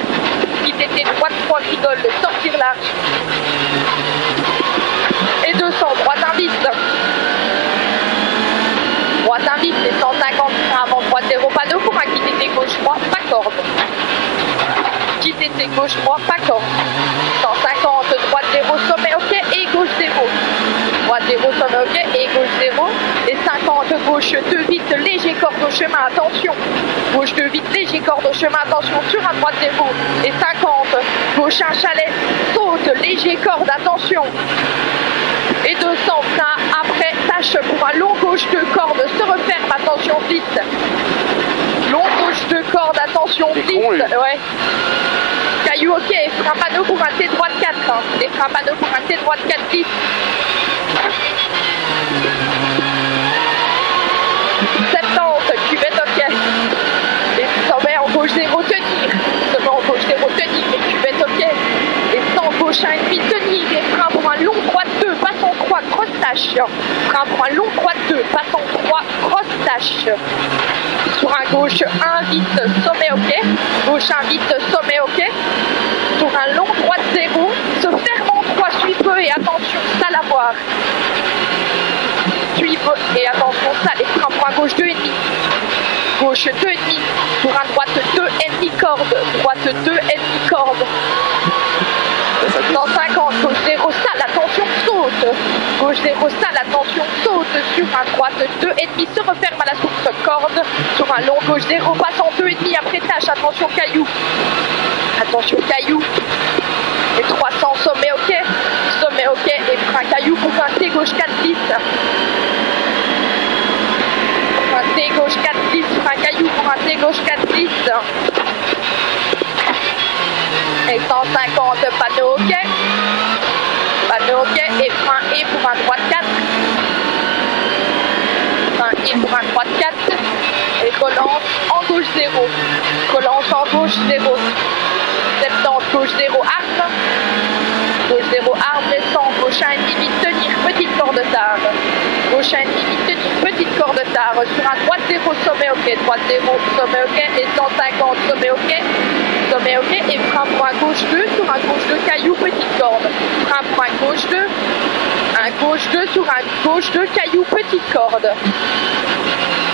QTT droite 3 rigole, sortir large. Et 200, droite invite. Droite invite et 150 frein avant droite 0 panneau pour un QTT gauche 3 pas corde. QTT gauche 3 pas corde. 150 droite 0 sommet ok et gauche 0. Droite 0 sommet ok et gauche 0. Et 50 gauche 2 vite léger corde au chemin, attention. Gauche 2 vite léger corde au chemin, attention sur un droite 0. Et 50 gauche un chalet, saute léger corde, attention. Et 200 frein après tâche pour un long gauche 2 corde se referme, attention vite. Long gauche 2 corde, attention vite. Ouais. Caillou ok, frein panneau pour un T droite 4. Et frein panneau pour un T droite 4 10. 70, cuvette ok. Et sommet en gauche 0 tenir. Sommet en gauche 0 tenir et cuvette ok. Et 100 gauche 1,5 tenir. Et frein pour un long droite 2, passe en 3, cross tâche. Frein pour un long droite 2, passe en 3, cross tâche. Sur un gauche 1 vite, sommet ok. Gauche 1 vite, sommet ok. Sur un long droite 0, se ferme en 3, suivre et attention, salle à voir. Suivre et attention, salle et frein pour un gauche 2,5. Gauche 2,5. Pour un droite 2,5 corde. Droite 2,5 corde. 150, gauche 0, salle, attention, saute. Gauche 0, salle, attention, saute. Sur un droite 2,5, se referme à la source corde. Sur un long gauche 0, passe en 2,5 après tâche, attention caillou. Attention caillou. Et 300, sommet ok. Sommet ok et frein caillou pour un T gauche 4 10. Un T gauche 4 10, frein caillou pour un T gauche 4 10. Et 150, panneau ok. Panneau ok et frein et pour un droite 4. Frein et pour un droite 4. Et collance en gauche 0. Collance en gauche 0. 70, gauche 0, arbre. Gauche 0, arbre et 100, gauche 1,5 vite tenir, petite corde tard. Gauche 1,5 vite tenir, petite corde tard. Sur un droite 0, sommet ok. Droite 0, sommet ok. Et 150, sommet ok. Sommet ok. Et frein pour un gauche 2, sur un gauche 2, caillou, petite corde. Frein pour un gauche 2. Un gauche 2 sur un gauche 2, caillou, petite corde.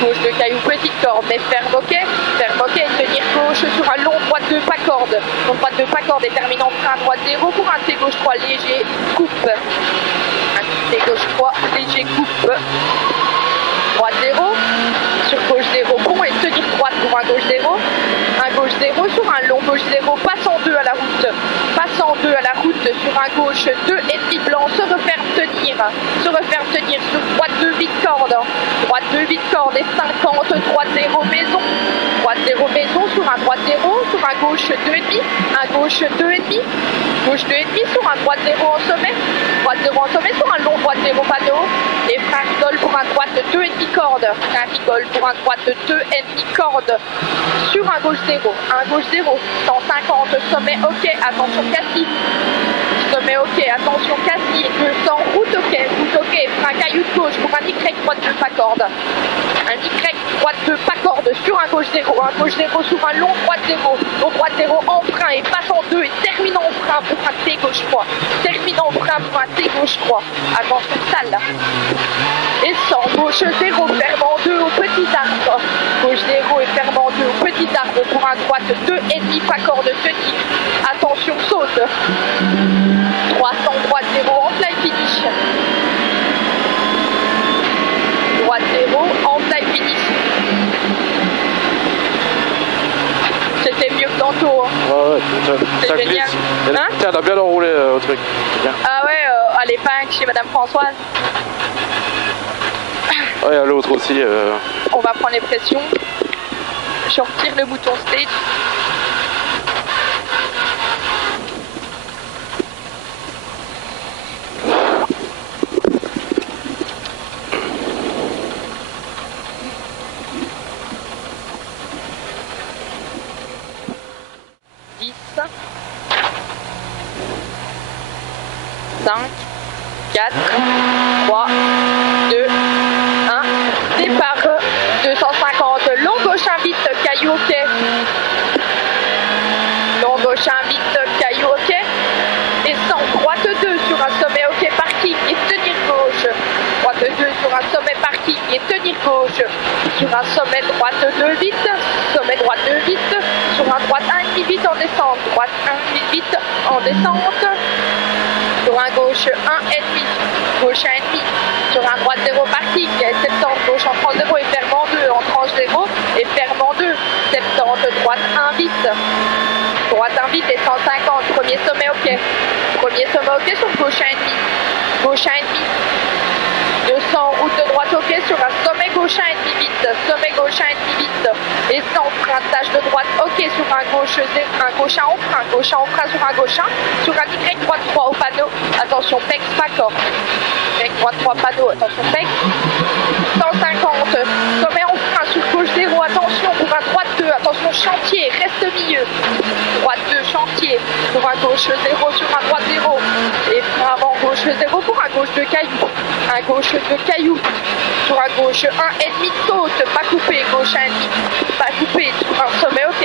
Gauche 2, caillou, petite corde, mais ferme ok. Ferme ok, tenir gauche sur un long droite 2, pas corde. Long droite 2, pas corde et terminant frein droite 0 pour un T gauche 3, léger, coupe. Un T gauche 3, léger, coupe. droite 0, sur gauche 0, pont et tenir droite pour un gauche 0, un gauche 0 sur un long gauche 0, passe en 2 à la route, passe en 2 à la route sur un gauche 2 et demi blanc, se referme tenir sur droite 2 vide corde, droite 2 vide corde et 50, droite 0 maison, droite 0 maison sur un droite 0, sur un gauche 2 et demi, un gauche 2 et demi, gauche 2 et demi sur un droite 0 en sommet, droite 0 en sommet sur un long droite 0 panneau et frein rigole pour un droite 2 et demi corde, frein rigole pour un droite 2 et demi corde sur un gauche 0, 150 sommet ok, attention cassis, sommet ok, attention cassis, 200 route ok, frein caillou de gauche pour un Y droite 2 pas corde, un Y droite 2 pas corde sur un gauche 0 sur un long droite 0, long droite 0 en frein et passe en 2 et termine en frein pour un T gauche 3, termine en frein pour un T gauche 3, attention salle, et 100 gauche 0, ferme en 2 au petit arbre, gauche 0 et ferme en 2 au petit arbre pour un droite 2 et demi pas corde tenir, attention saute, 300 droite 0 en fly finish, droite 0 en fly finish. C'était mieux que tantôt. Hein. Ouais, ça glisse. Hein? Tiens, t'as bien enroulé au truc. Bien. Ah ouais, à l'épingle chez Madame Françoise. Ouais, à l'autre aussi. On va prendre les pressions. Je retire le bouton stage. Cinq, 4, 3, 2, 1, départ 250, long gauche invite, caillou ok, long gauche invite, caillou ok, et 100, droite 2 sur un sommet ok, parking et tenir gauche, droite 2 sur un sommet parking et tenir gauche, sur un sommet droite 2 vite, sommet droite 2 vite, sur un droite 1 vite en descente, droite 1 vite en descente, sur un gauche 1,5, gauche 1,5, sur un droite 0 parking, 70, gauche en tranche 0 et ferme en 2, en tranche 0 et ferme en 2, 70, droite 1 vite, droite 1 vite et 150, premier sommet ok, sur gauche 1,5, gauche 1,5, 200, route de droite ok, sur un sommet gauche 1,5 vite, sommet gauche 1,5 vite, et 100, frein tâche de droite ok, sur un gauche 0, un gauche 1 en frein sur un gauche 1, sur un Y droite 3 au panneau, attention PEX pas corde, Y droite 3 panneau, attention PEX, 150, sommet en frein sur gauche 0, attention pour un droite 2, attention chantier, reste milieu, droite 2 chantier, pour un gauche 0 sur un droite 0, et frein avant gauche 0 pour un gauche 2 caillou, un gauche 2 caillou, sur un gauche 1,5 saute, pas coupé, gauche 1,5, pas coupé, sur un sommet ok,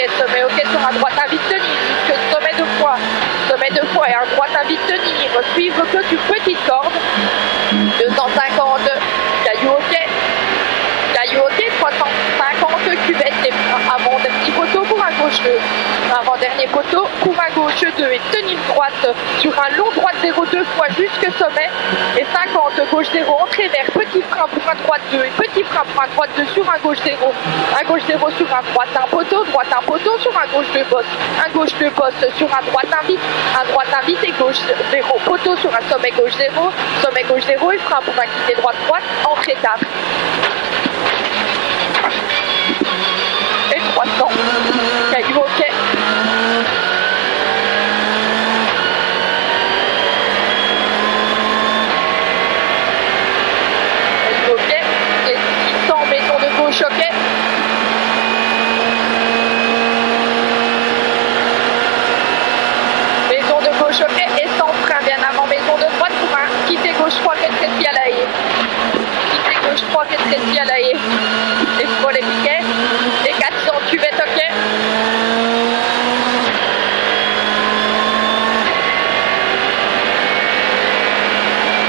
sur un droite invite tenir, jusque sommet 2 fois et un droite invite tenir, suivre que du petite corde, 250, caillou ok, 350, cuvette et avant des petits poteaux pour un gauche 2, avant dernier poteau pour un gauche 2 et tenir droite sur un long droite 0 2 fois jusque sommet et 50, gauche 0 entrée vers petit frein pour un droite 2 et petit frein pour un droite 2 sur un gauche 0 sur un droite 1 poteau sur un gauche 2 bosse, sur un droite invite et gauche 0 poteau sur un sommet gauche 0 et frein pour un quitter droite entrée tard. Et 300, caillou ok. Caillou ok, et 600, maison de gauche ok. Maison de gauche ok, et sans frein bien avant maison de droite pour un quitter gauche 3 qui est très à la haie. Quitter gauche 3 qui est très à la haie. Et pour les piquets, et 400, cuvette ok.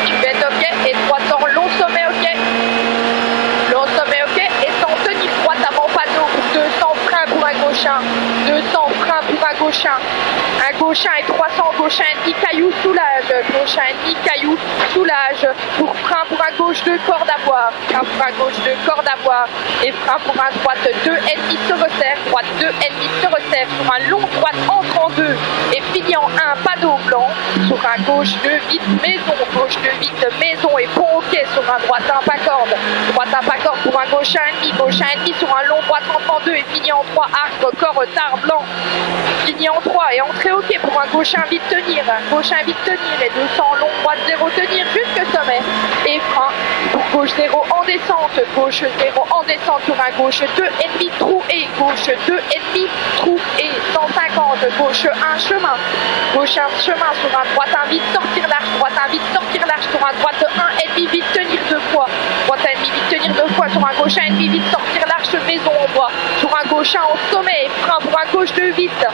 Cuvette ok, et 300, long sommet ok. Long sommet ok, et sans tenir droite avant panneau, 200 freins pour un gauche 1. 200 freins pour un gauche 1. Un gauche 1 et 300, gauche 1 et caillou soulage. Gauche 1 et caillou soulage. Pour frein pour un gauche 2, corde à boire. Frein pour un gauche 2, corde à boire. Et frein pour un droite 2, ennemi se resserre. Droite 2, ennemi se resserre. Sur un long droite entre en 2. Et fini en 1, panneau blanc. Sur un gauche 2, vite maison. Gauche 2, vite maison. Et pont hockey sur un droite 1, pas corde. Droite 1, pas corde pour un gauche 1 ennemi. Gauche 1 ennemi sur un long droite entre en 2. Et fini en 3, arc, corps, tard, blanc. Fini en 3 et entrée hockey pour un gauche 1 vite tenir. Gauche 1 vite tenir et 200 long droite 0 tenir jusque sommet. Et frein pour gauche 0 en descente. Gauche 0 en descente sur un gauche 2 ennemi trou et gauche 2 ennemi trou et 150. Gauche 1 chemin. Gauche 1 chemin sur un droite 1 vite sortir large. Droite 1 vite sortir large sur un droite 1 ennemi vite tenir 2 fois. Droite 1 ennemi vite tenir 2 fois sur un gauche 1 ennemi vite sortir large maison en bois. Sur un gauche 1 en sommet. Frein pour un gauche 2 vite.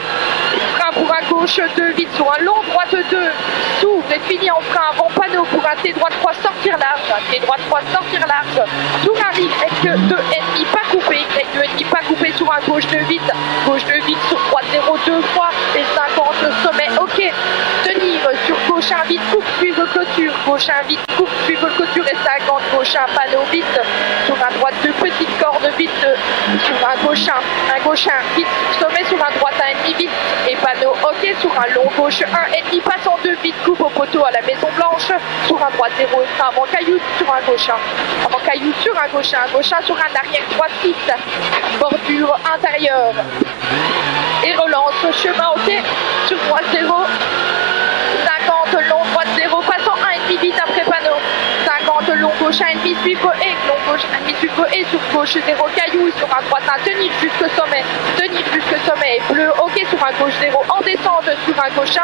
Frein pour un gauche 2 vite sur un long droite 2. S'ouvre et finit en frein avant panneau pour un T droite 3 sortir large. T droite 3 sortir large. Sur un Y 2 ennemi pas coupé. Y 2 ennemi pas coupé sur un gauche 2 vite. Gauche 2 vite sur droite 0 2 fois. Et 50 sommet. Ok. Tenir sur gauche 1 vite coupe suivre clôture. Gauche 1 vite coupe suivre clôture et 50. Gauche 1 panneau vite. Sur un droite 2 petite corde vite. Sur un gauche 1 vite sommet sur un droite 1 ennemi vite et panneau ok sur un long gauche 1 ennemi passe en 2 vite coupe au poteau à la maison blanche sur un droite 0 et frein avant caillou sur un gauche 1 avant caillou sur un gauche 1 sur un arrière droite 6 bordure intérieure et relance chemin ok sur droite 0 50 long droite 0 passant 1 ennemi vite après panneau 50 long gauche 1 ennemi suivre et long gauche 1 ennemi suivre et sur gauche 0 caillou sur un droite 1 tenir jusque sommet et bleu ok sur un gauche 0 en descente sur un gauche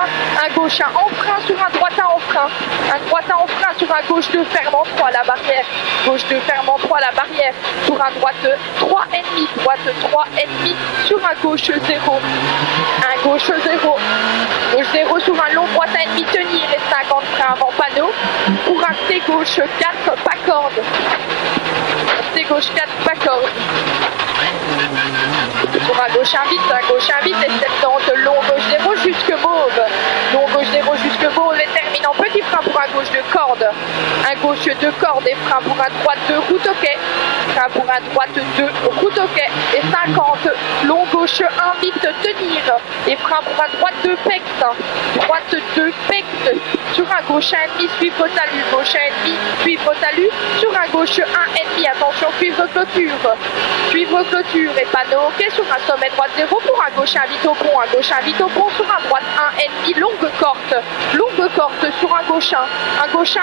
1 en frein sur un droite 1 en frein un droite 1 en frein sur un gauche 2 ferme en 3 la barrière gauche 2 ferme en 3 la barrière sur un droite 3 ennemis droite 3 ennemis sur un gauche 0 un gauche 0 sur un long droite 1 ennemi tenir et 50 frein avant panneau pour un T gauche 4 pas corde T gauche 4 pas corde sur un gauche 1 vite et 70 long gauche 0 jusque mauve long gauche 0 jusque mauve et termine en petit frein pour un gauche 2 corde un gauche 2 corde et frein pour un droite 2 route ok frein pour un droite 2 route ok et 50 long gauche 1 vite tenir et frein pour un droite 2 pecte droite 2 pecte sur un gauche 1 ennemi suivre talus gauche 1 ennemi suivre talus sur un gauche 1 ennemi attention suivre clôture et panneau ok sur un sommet droite 0 pour un gauche 1 vite au pont sur un droite 1 ennemi longue corte sur un gauche 1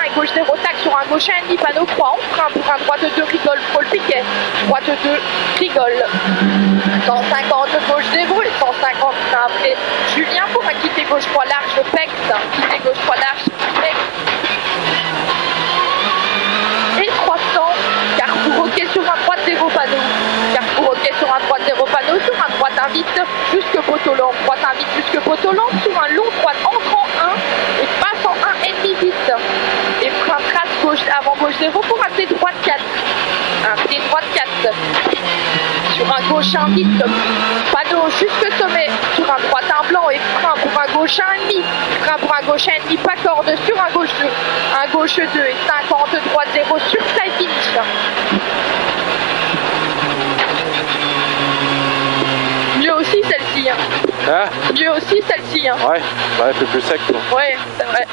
et gauche 0 tac sur un gauche 1 ennemi panneau 3 en frein pour un droite 2 rigole Paul Piquet droite 2 rigole 150 gauche 0 et 150 frein après Julien pour un quitter gauche 3 large et 300 carrefour ok sur un droite 0 panneau sur un droite 1 vite jusque poteau long sur un long droite entre en 1 et passe en 1 ennemi vite et frein trace gauche avant gauche 0 pour un T droite 4 sur un gauche 1 vite panneau jusque sommet sur un droite 1 blanc et frein pour un gauche 1 ennemi pas corde sur un gauche 2 et 50 droite 0 sur side finish. Mieux aussi celle-ci. Hein? Mieux aussi celle-ci. Hein. Ouais, un peu plus sec. Quoi. Ouais, c'est vrai.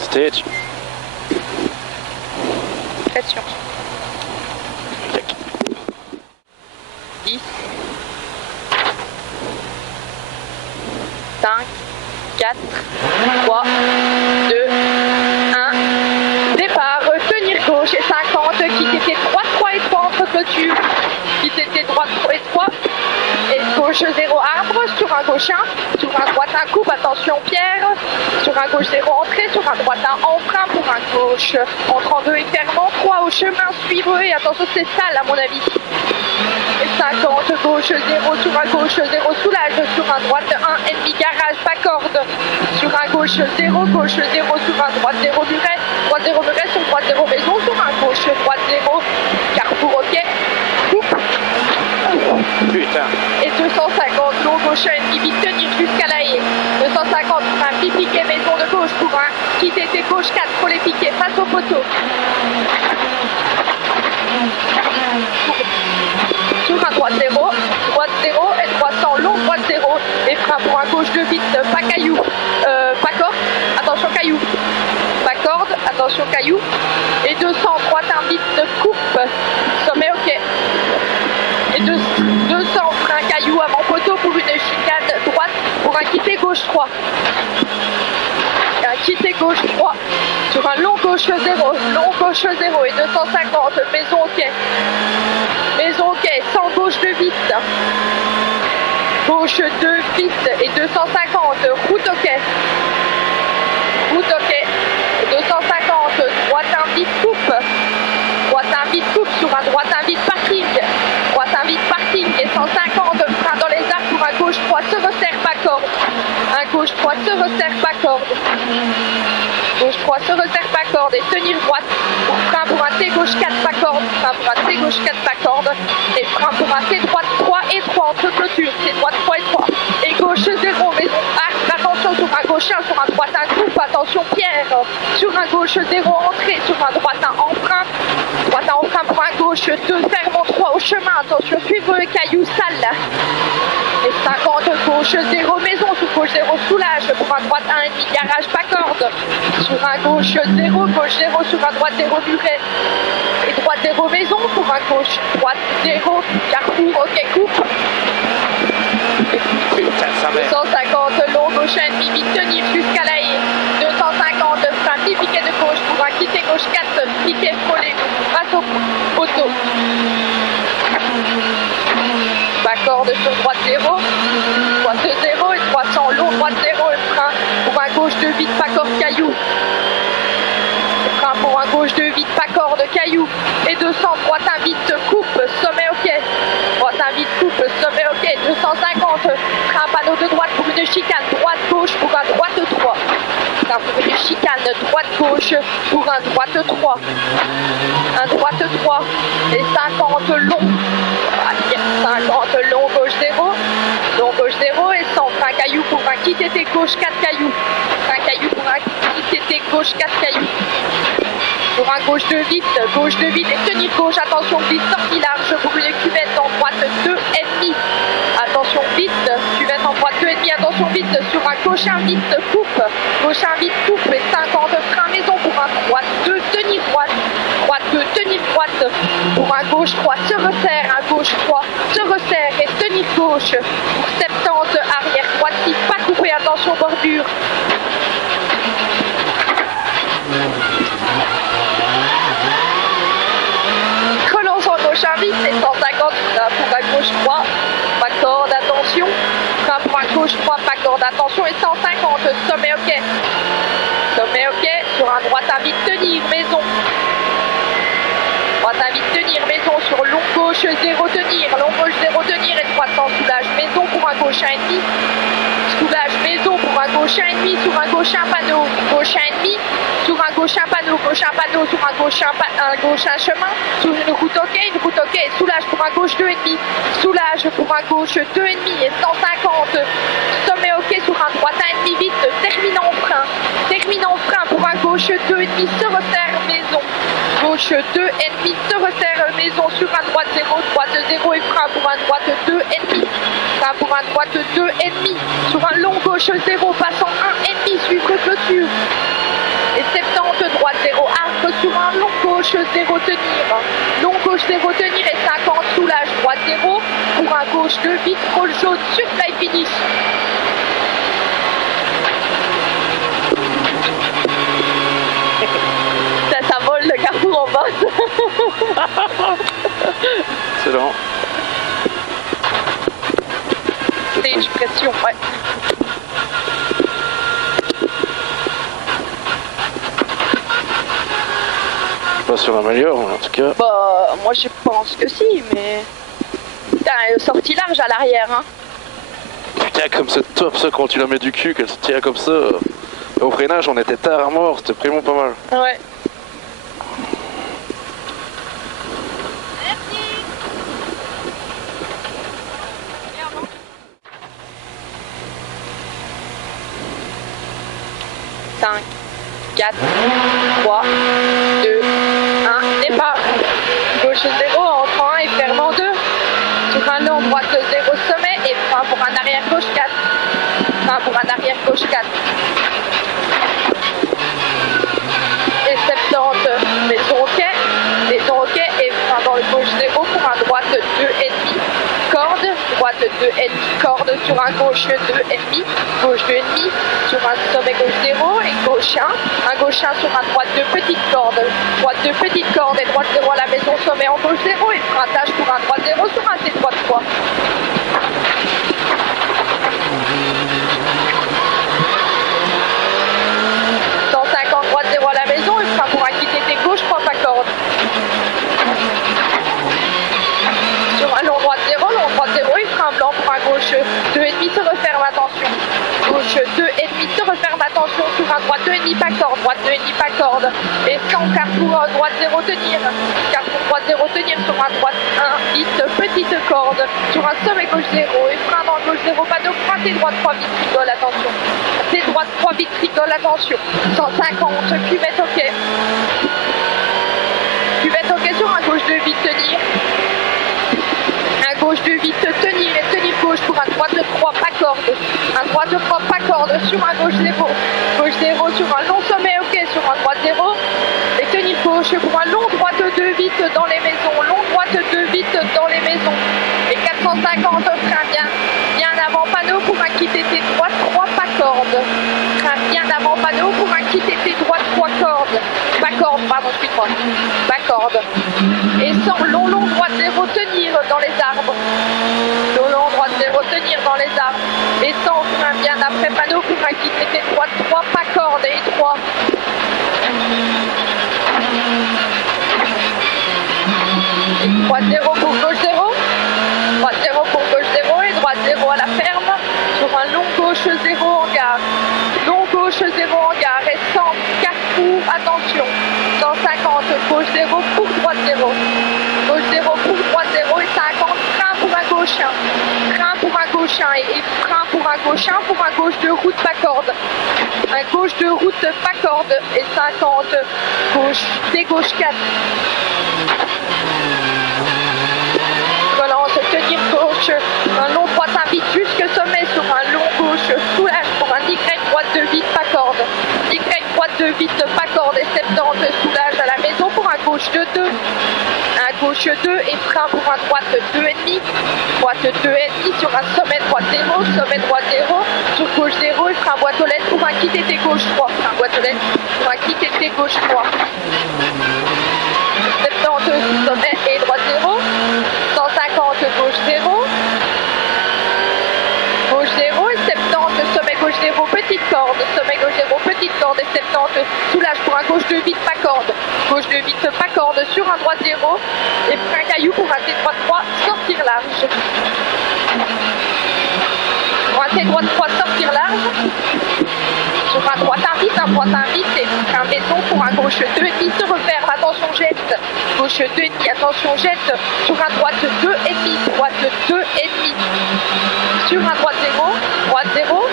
Stage. Pression. 10. 5, 4, 3, 2, 1. Départ, tenir gauche et 50, qui était droite 3 et 3 entre clôture. Qui était droite 3 et 3. Et gauche 0 arbre, sur un gauche 1, sur un droite 1 coupe, attention Pierre, sur un gauche 0 entrée, sur un droite 1 emprunt pour un gauche, entre en 2 et ferme en 3 au chemin, suivre et attention c'est sale à mon avis. Et 50, gauche 0, sur un gauche 0 soulage, sur un droite 1 ennemi garage, pas corde, sur un gauche 0, sur un droite 0 muret, sur droite 0 maison, sur un gauche droite 0, carrefour ok, coupe. Putain. Et 250 long gauche ennemi vite tenir jusqu'à la pour un qui était gauche 4 pour les piquets face au poteau. Sur un droite 0 et 300 long droite 0 et frein pour un gauche 2 vite, pas caillou, pas corde, attention caillou, pas corde, attention caillou et 200 droite 1 vite coupe, sommet ok et 200 frein caillou avant poteau pour une chicane droite pour un quitté gauche 3. Un quitté gauche 3 sur un long gauche 0, long gauche 0 et 250, maison ok. Maison ok, 100 gauche 2 vite. Gauche 2 vite et 250, route ok. Route ok, 250, droite 1 vite coupe. Droite 1 vite coupe sur un droite 1 vite parking. Droite 1 vite parking et 150, frein dans les arcs pour un gauche 3 se resserre pas corde. Un gauche 3 se resserre pas corde. Gauche 3 se resserre pas corde et tenir droite. Frein pour un T gauche 4 pas corde. Frein pour un T gauche 4 pas corde. Et frein pour un T droite 3 et 3 entre clôture. T droite 3 et 3. Et gauche 0, maison arc. Attention sur un gauche 1, sur un droite 1 groupe. Attention Pierre. Sur un gauche 0 entrée. Sur un droite 1 emprunt. Droite 1 emprunt pour un gauche 2 ferme 3 au chemin. Attention suivre le caillou sale. Et 50 gauche 0 maison. Sur gauche 0 soulage. Pour un droite 1,5 garage pas corde. Sur un gauche 0, gauche 0 sur un droite 0 muret. Et droite 0 maison pour un gauche. Droite 0, carrefour, ok coupe. 250 long, gauche 1,5 vite tenir jusqu'à la haie. 250 frein, petit piquet de gauche pour un quitté gauche 4, piquet frôlé face au poteau. Bas corde sur droite 0, droite 0 et 300 long, droite 0 et frein pour un gauche 2 vite, pas corde caillou. Frein pour un gauche 2 vite, pas corde caillou. Et 200, droite 1 vite, coupe, sommet ok. Droite 1 vite, coupe, sommet ok. 250, frein panneau de droite pour une chicane, droite gauche pour un droite 3. Frein pour une chicane, droite gauche pour un droite 3. Un droite 3 et 50 long. 50 long, gauche 0. Long gauche 0 et 100, frein caillou pour un kit était gauche 4 cailloux. Frein caillou pour un kit était gauche 4 cailloux. Pour un gauche 2 vite et tenir gauche, attention glisse, sortie large pour une cuvette en droite 2,5. Attention vite, cuvette en droite 2,5, attention vite sur un gauche 1 vite coupe. Gauche 1 vite coupe et 50 frein maison pour un droite 2, tenir droite. Droite 2, tenir droite. Pour un gauche 3 se resserre, un gauche 3 se resserre et tenir gauche. Pour 70 arrière droite 6, pas coupé, attention bordure. Relance en gauche 1 vite et 150 pour un gauche 3, pas corde, attention. Frein pour un gauche 3, pas corde, attention et 150, sommet ok. Sommet ok, sur un droite 1 vite tenir, maison. Droite 1 vite tenir, maison sur long gauche 0 tenir, long gauche 0 tenir et 300 soulage, maison pour un gauche 1,5. Soulage maison pour un gauche 1,5 sur un gauche 1 panneau, gauche 1,5 sur un gauche 1 panneau, gauche 1 panneau sur un gauche 1 chemin, sur une route ok, soulage pour un gauche 2,5, soulage pour un gauche 2,5 et 150, sommet ok sur un droite 1,5 vite, terminant frein pour un gauche 2,5 se resserre maison, gauche 2,5 se resserre maison sur un droite 0 et frein pour un droite 2,5, frein pour un droite 2,5 sur un long gauche 0 passant 1,5 suivre clôture. Et 70 droite 0 arc sur un long gauche 0 tenir. Long gauche 0 tenir et 50 soulage droite 0 pour un gauche 2 vite roll jaune sur fly finish. Ça vole le carrefour en bas. Excellent. Stage pression, ouais. Pas sur la meilleure, en tout cas. Bah, moi je pense que si, mais. Putain, elle est sortie large à l'arrière, hein. Putain, comme c'est top ça quand tu la mets du cul, qu'elle se tire comme ça. Au freinage, on était tard à mort, c'était vraiment pas mal. Ouais. 5, 4, 3, 2, 1, départ. Gauche 0, entre 1 et ferme en 2. Sur un long, droite 0, sommet et frein pour un arrière gauche 4. Frein pour un arrière gauche 4. Et 70, maison ok et frein dans le gauche 0 pour un droite 2,5. Corde, droite 2,5, corde sur un gauche 2,5, gauche 2,5 sur un sommet gauche 0 et gauche 1 gauche 1 sur un droite 2 petite corde, droite 2 petite corde et droite 0 à la maison sommet en gauche 0 et freintage pour un droite 0 sur un T droite 3. Droite 0 à la maison et frein pour un quitter T gauche 3 pas corde. Sur un long droite 0 et frein blanc pour un gauche 2,5 se referme, attention. Gauche 2,5 se referme, attention. Sur un droite 2,5 pas corde, droite 2,5 pas corde. Et 100 carrefour droite 0 tenir. Carrefour droite 0 tenir sur un droite 1, vite, petite corde. Sur un sommet gauche 0 et frein dans gauche 0 pas de frein, T droite 3 vite rigole, attention. T droite 3 vite rigole, attention. 150, cuvette ok. Cuvette ok sur un gauche 2 vite tenir. Un gauche 2 vite tenir et tenir gauche pour un droite 3 pas corde. Un droite 3 pas corde sur un gauche 0. Gauche 0 sur un long sommet ok sur un droite 0. Et tenir gauche pour un long droite 2 vite dans les maisons. Long droite 2 vite dans les maisons. Et 450 frein bien avant panneau pour un quitter T droite 3 pas corde. Frein bien avant panneau pour un quitter T droite 3 cordes. Pas corde, pardon, excuse-moi. Pas corde. Et sans long droite 0 tenir dans les arbres. Long droite 0 tenir dans les arbres. Et sans frein bien après panneau pour un quitter T droite 3 pas corde et 3. Et droite 0 pour gauche 0. Droite 0 pour gauche 0 et droite 0 à la ferme. Sur un long gauche 0 en gare. Long gauche 0 en gare et 100 carrefour, attention. 150 gauche 0 pour droite 0. Gauche 0 pour droite 0 et 50 frein pour un gauche 1. Frein pour un gauche 1 et frein pour un gauche 1 pour un gauche de route pas corde. Un gauche de route pas corde et 50 gauche T gauche 4. Relance, tenir gauche, un long droite invite jusque sommet sur un long gauche soulage pour un Y droite de vite pas corde. Y droite de vite pas corde et 70 soulage à la maison pour un gauche de 2. Un gauche 2 et frein pour un droite 2,5. Droite 2,5 sur un sommet droite 0, sommet droite 0. Sur gauche 0 et frein boîte aux lettres pour un quitter T gauche 3. Frein boîte aux lettres pour un quitter T gauche 3. 70 sommet et droite 0. 150 gauche 0. Gauche 0 et 70 sommet gauche 0 petite corde. Sommet gauche 0 petite corde et 70 soulage pour un gauche 2 vite pas corde. Gauche 2 vite pas corde sur un droite 0 et frein caillou pour un T droite 3 sortir large. Pour un T droite 3 sortir large. Sur un droite invite et un maison pour un gauche 2,5 se referme, attention jette. Gauche 2,5, attention jette. Sur un droite 2,5, droite 2,5. Sur un droite 0.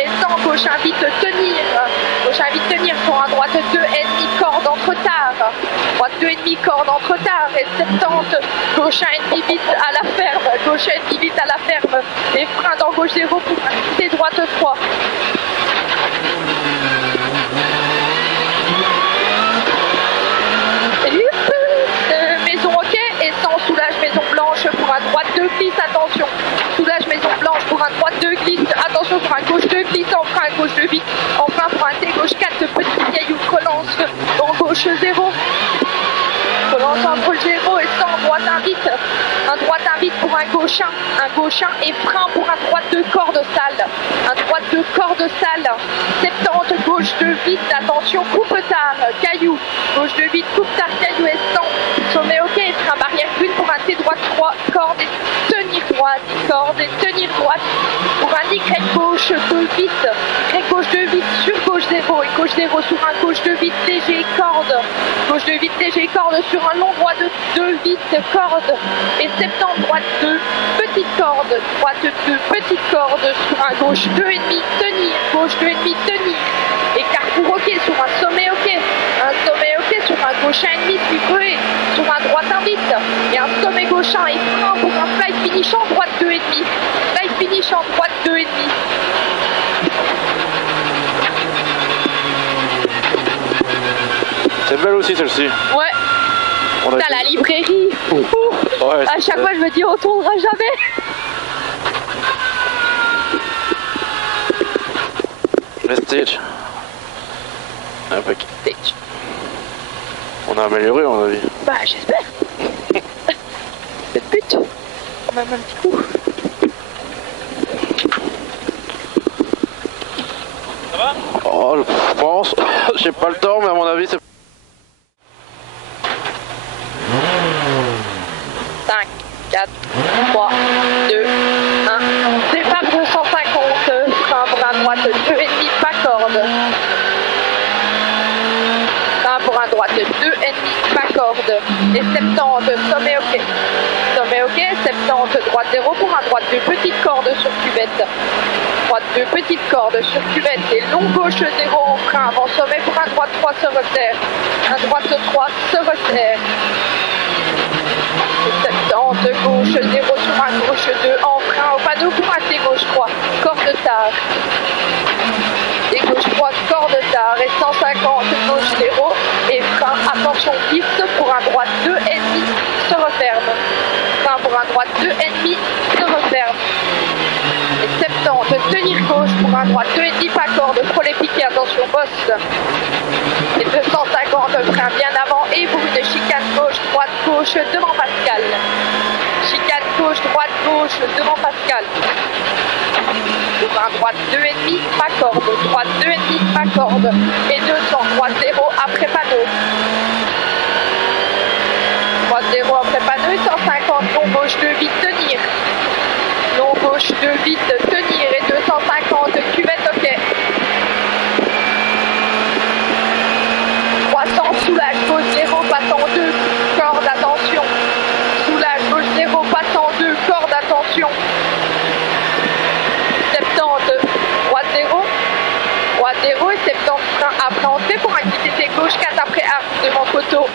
Et sans gauche invite tenir. Gauche invite tenir pour un droite 2,5 corde entre tard. Droite 2,5 corde entre tard et 70. Gauche 1,5 vite à la ferme. Gauche 1,5 vite à la ferme. Et frein dans gauche 0 pour un T droite 3. Maison ok et sans soulage maison blanche pour un droite 2 glisse, attention. Soulage maison blanche pour un droite 2 glisse, attention pour un gauche 2 glisse, en frein gauche 2 vite, enfin pour un T gauche 4, petit caillou, relance en gauche 0. Relance entre 0 et 100, droite invite. Un droite invite pour un gauche 1 et frein pour un droite de corde sale. Un droite de corde sale. 70 gauche 2 vite, attention, coupe tard, caillou. Gauche 2 vite, coupe tard, caillou et 100. Sommet ok, frein barrière une pour un T droite 3, corde et tenir droite, corde et tenir droite. Pour un Y gauche 2 vite, Y gauche 2 vite sur gauche 0 et gauche 0 sur un gauche 2 vite léger, corde. Gauche 2 vite léger, corde sur un long droit de 2 vite, corde. Et 70 droite 2, petite corde, droite 2, petite corde sur un gauche 2,5, tenir, gauche 2,5, tenir. Et 40 parcours ok, sur un sommet ok, un sommet ok, sur un gauche 1,5 suivré, sur un droite 1,8 et un sommet gauche 1 et frein pour un fly finish en droite 2,5. Fly finish en droite 2,5. C'est belle aussi celle-ci. Ouais. T'as la librairie. Ouais, à chaque fois je me dis on tournera jamais. Prestige. Impec. Stage. On a amélioré à mon avis. Bah j'espère. C'est le but. Quand même un petit coup. Ça va? Oh, je pense. J'ai pas le temps, mais à mon avis c'est... 5, 4, 3, 2, 1. Départ 250, frein bras droite 2,5, pas corde. Frein bras droite 2,5, pas corde. Et 70, sommet ok. Sommet ok, 70, droite 0 pour un droite 2, petite corde sur cuvette. Droite 2, petite corde sur cuvette et long gauche 0 en frein avant sommet pour un droite 3 se resserre. Un droite 3 se resserre. 70, gauche 0 sur un gauche 2 en frein au panneau pour un T gauche 3, corde tard. T gauche 3, corde tard et 150, gauche 0 et frein, attention glisse pour un droite 2,5 se referme. Frein pour un droite 2,5 se referme. Et 70, tenir gauche pour un droite 2,5 pas corde, faut les piquer, attention bosse. Et 250, frein bien avant et pour une chicane gauche, droite, gauche devant Pascal. Chicane gauche, droite, gauche devant Pascal. Pour un droite 2,5 pas corde, droite 2,5 pas corde. Et 200, droite 0 après panneau. Droite 0 après panneau et 150, long gauche 2 vite tenir. Long gauche 2 vite tenir et 250, cuvette ok. 300, soulage gauche 0, passe en 2, corde attention. Soulage gauche 0, passe en 2, corde attention. 70, droite 0, droite 0 et 70 frein après entrée pour un quitter gauche 4 après arc devant poteau.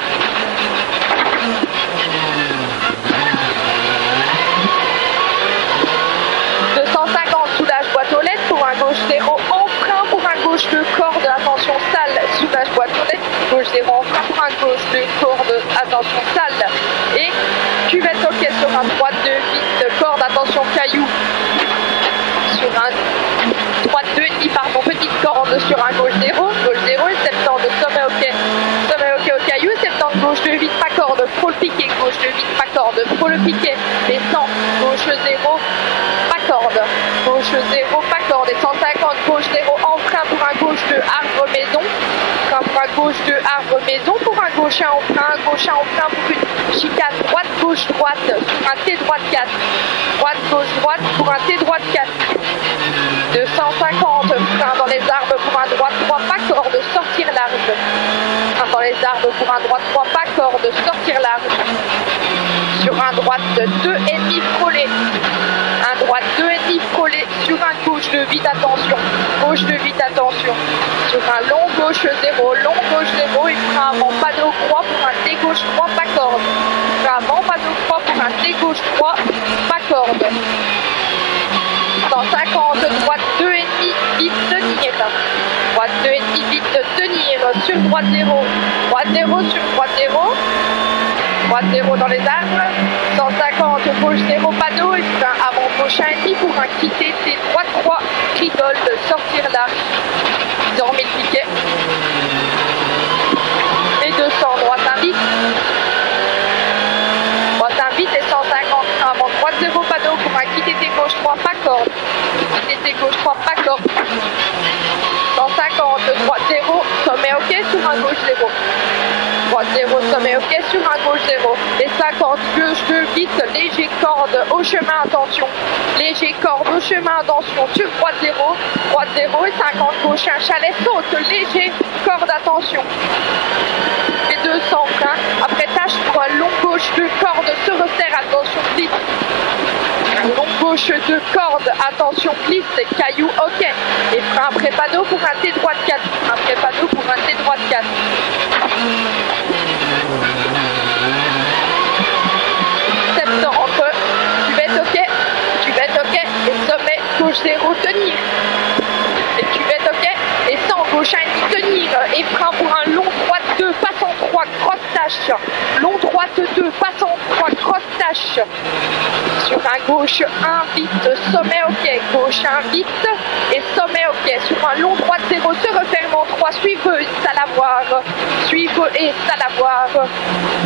250, soulage boîte aux lettres pour un gauche 0 en frein pour un gauche 2 corde, attention salle, soulage boîte aux lettres, gauche 0 en frein pour un gauche 2 corde, attention salle. Et cuvette ok sur un droite 2 vite, corde, attention caillou. Sur un droite 2,5 pardon, petite corde sur un gauche 0 et 70, sommet ok au caillou, 70 gauche 2 vite pas corde, faut le piquer, gauche 2 vite pas corde, faut le piquer, et 100, gauche 0, pas corde, gauche 0, pas corde, et 150, gauche 0 en frein pour un gauche 2, arbre maison, frein pour un gauche 2, arbre maison, pour un gauche 1 en frein, gauche 1 en frein pour une chicane, droite, gauche, droite, sur un T droite 4, droite, gauche, droite, pour un T droite 4, 250, frein dans les arbres pour un droite 3, pas corde, sortir large, frein dans les arbres pour un droite 3, pas corde, sortir large, sur un droite 2,5 frôlé, un droite 2,5 frôlé, sur un gauche de vite attention, gauche de vite attention, sur un long gauche 0, long gauche 0 et frein avant panneau croix pour un T gauche 3, pas corde, frein avant panneau croix pour un T gauche 3, pas corde. 150, droite 2,5 vite tenir, droite 2,5 vite tenir, sur droite 0, droite 0 sur droite 0, droite 0 dans les arbres, 150, gauche 0 panneau et frein avant gauche 1,5 pour un quitter T droite 3, rigole, sortir l'arc, dormir le piquet, et 200, droite 1 vite, droite 1 vite et 150, avant droite 0 panneau pour un quitter T gauche 3, pas corde, quitter T gauche 3, pas corde, 150, droite 0, sommet ok sur un gauche 0. Droite 0, sommet ok sur un gauche 0. Et 50, gauche 2, vite, léger corde au chemin, attention. Léger corde au chemin, attention. Sur droite 0 et 50, gauche 1, chalet saute, léger corde, attention. Et 200 frein. Après tâche 3, long gauche 2, corde, se resserre, attention, glisse. Long gauche 2, corde, attention, glisse, caillou, ok. Et frein après panneau pour un T droite 4. Après panneau 0, tenir. Et cuvette, ok. Et 100, gauche 1,5, tenir. Et frein pour un long droite 2, passe en 3, cross tâche. Long droite 2, passe en 3, cross tâche. Sur un gauche 1, vite, sommet, ok. Gauche 1, vite. Et sommet, ok. Sur un long droite 0, se referme en 3, suivre, ça la voir. Suivre et ça la voir.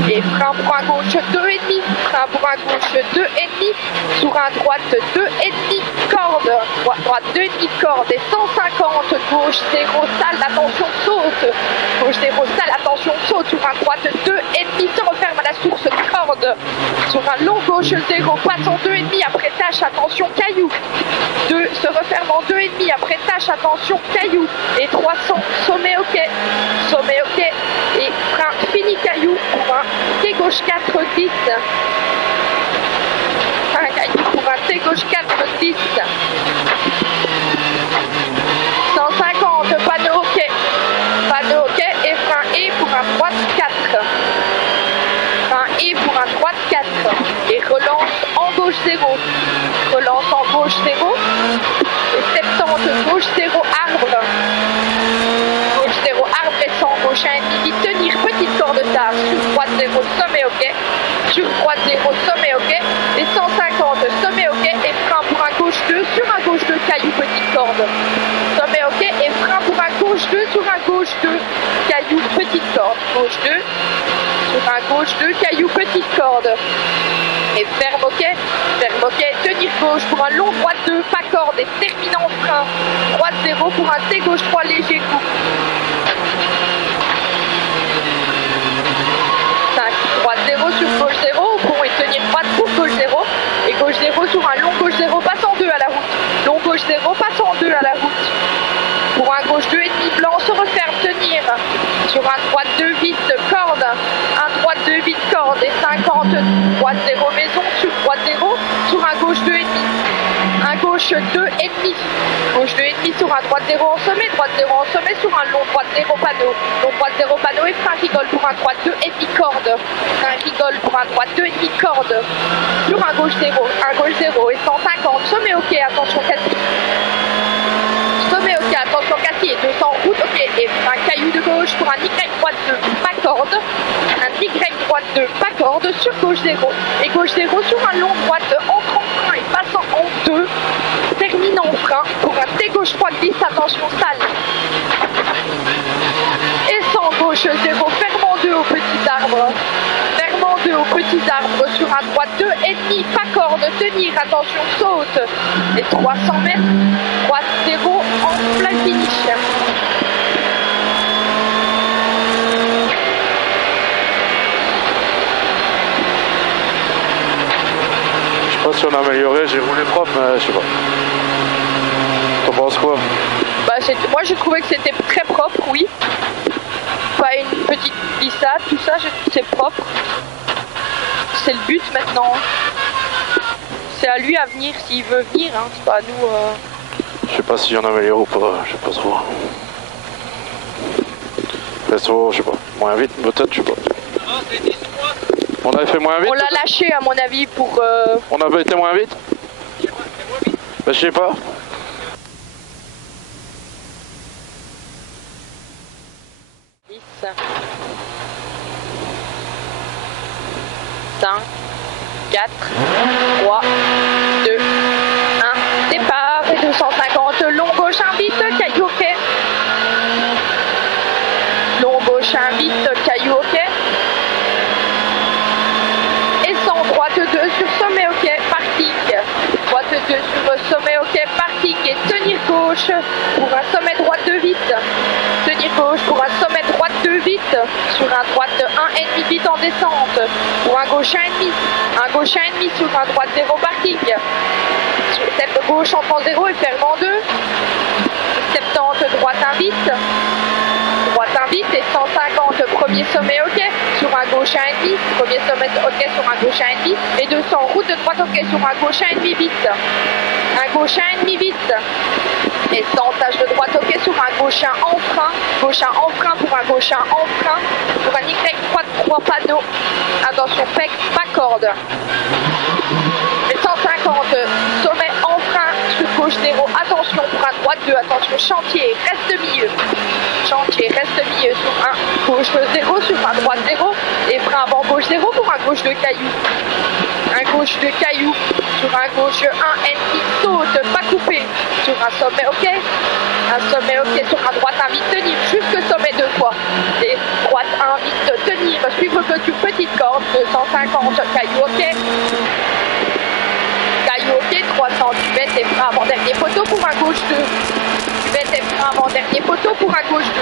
Et frein pour un gauche 2,5. Frein pour un gauche 2,5. Sur un droite 2,5. Corde. Droite 2,5 corde. Et 150. Gauche 0, salle, attention, saute. Gauche 0, salle, attention, saute. Sur un droite 2,5. Se referme à la source, corde. Sur un long gauche 0, passe en 2,5. Après tâche, attention, caillou. 2, se referme en 2,5. Après tâche, attention, caillou. Et 300, sommet, ok. Sommet, ok. Et frein, fini, caillou. Pour un T gauche 4, 10. Un caillou pour un T gauche 4, 10. 150, panneau ok. Panneau ok. Et frein E pour un droite 4. Frein E pour un droite 4. Et relance en gauche 0. Relance en gauche 0. Et 70, gauche 0, arbre. Gauche 0, arbre et 100, gauche 1,5, tenir, petite corde tard. Sur droite 0, sommet ok. Sur droite 0, sommet ok. Et 150, sommet ok. Et frein pour un gauche 2, sur un gauche 2, caillou, petite corde. Sommet ok. Et frein pour un gauche 2, sur un gauche 2, caillou, petite corde. Gauche 2, sur un gauche 2, caillou, petite corde. Et ferme ok, tenir gauche pour un long droite 2, pas corde et termine en frein. Droite 0 pour un T gauche 3, léger coup. 5, droite 0 sur gauche 0, au pont et tenir droite pour gauche 0. Et gauche 0 sur un long gauche 0, passe en 2 à la route. Long gauche 0, passe en 2 à la route. Pour un gauche 2,5 blanc, se referme, tenir. Sur un droite 2 vite, corde. Un droite 2 vite, corde. Et 50, droite 0 maison, sur droite 0. Sur un gauche 2,5. Un gauche 2,5. Gauche 2,5 sur un droite 0 en sommet. Droite 0 en sommet sur un long droite 0 panneau. Long droite 0 panneau et frein rigole pour un droite 2,5 corde. Frein rigole pour un droite 2,5 corde. Sur un gauche 0. Un gauche 0 et 150. Sommet ok, attention cassé. Sommet ok, attention cassé. 200 route ok. Et un caillou de gauche pour un Y droite 2, pas corde. Un Y droite 2, pas corde. Sur gauche 0. Et gauche 0 sur un long droite entre en frein et passant en 2. Termine en frein pour un T gauche 3 glisse, attention salle. Et sans gauche 0, ferme en 2 au petit arbre. Ferme en 2 au petit arbre sur un droite 2,5, pas corde, tenir, attention, saute. Et 300 mètres, droite 0 en plein finish. Je sais pas si on a amélioré, j'ai roulé propre, mais je sais pas. T'en penses quoi? Bah, moi j'ai trouvé que c'était très propre, oui. Pas une petite glissade, tout ça, c'est propre. C'est le but maintenant. C'est à lui à venir s'il veut venir, hein. C'est pas à nous. Je sais pas si j'en améliore ou pas, je sais pas trop. Resto, je sais pas. Moins vite, peut-être, je sais pas. On avait fait moins vite? On l'a lâché à mon avis pour... On avait été moins vite? Ben, je sais pas. Cinq, 4, 3, 2, 1, départ et 250, long gauche 1 vite, caillou ok. Long gauche 1 vite, caillou ok. Et 100, droite 2 sur sommet ok, parking. Droite 2 sur sommet ok, parking et tenir gauche pour un sommet droite 2 vite. Tenir gauche pour un sommet droite 2 vite. Sur un droite 1,5 vite en descente. Pour un gauche 1,5. Un gauche 1,5 sur un droite 0 parking. Sur step gauche entrant 0 et ferme en 2. 70 droite 1 vite. Droite 1 vite et 150 premier sommet ok. Sur un gauche 1,5. Premier sommet ok sur un gauche 1,5. Et 200 route de droite ok sur un gauche 1,5 vite. Un gauche 1,5 vite. Et 100 tâche de droite ok sur un gauche 1 en frein. Gauche 1 en frein pour un gauche 1 en frein. Pour un Y droite 3 panneaux. Attention pec, pas corde. Et 150 sommet en frein sur gauche 0 droite 2, attention, chantier, reste milieu. Chantier, reste milieu sur un gauche 0, sur un droite 0, et frein avant gauche 0 pour un gauche de caillou. Un gauche de caillou sur un gauche 1, ennemi, saute, pas coupé, sur un sommet, ok. Un sommet, ok, sur un droite, invite tenir, jusque sommet 2 fois. Et droite, invite tenir, suivre clôture, petite corde, 250, caillou, ok. Caillou, ok, 300, cuvette et frein avant dernier poteau pour un gauche 2. Cuvette et frein avant dernier poteau pour un gauche 2.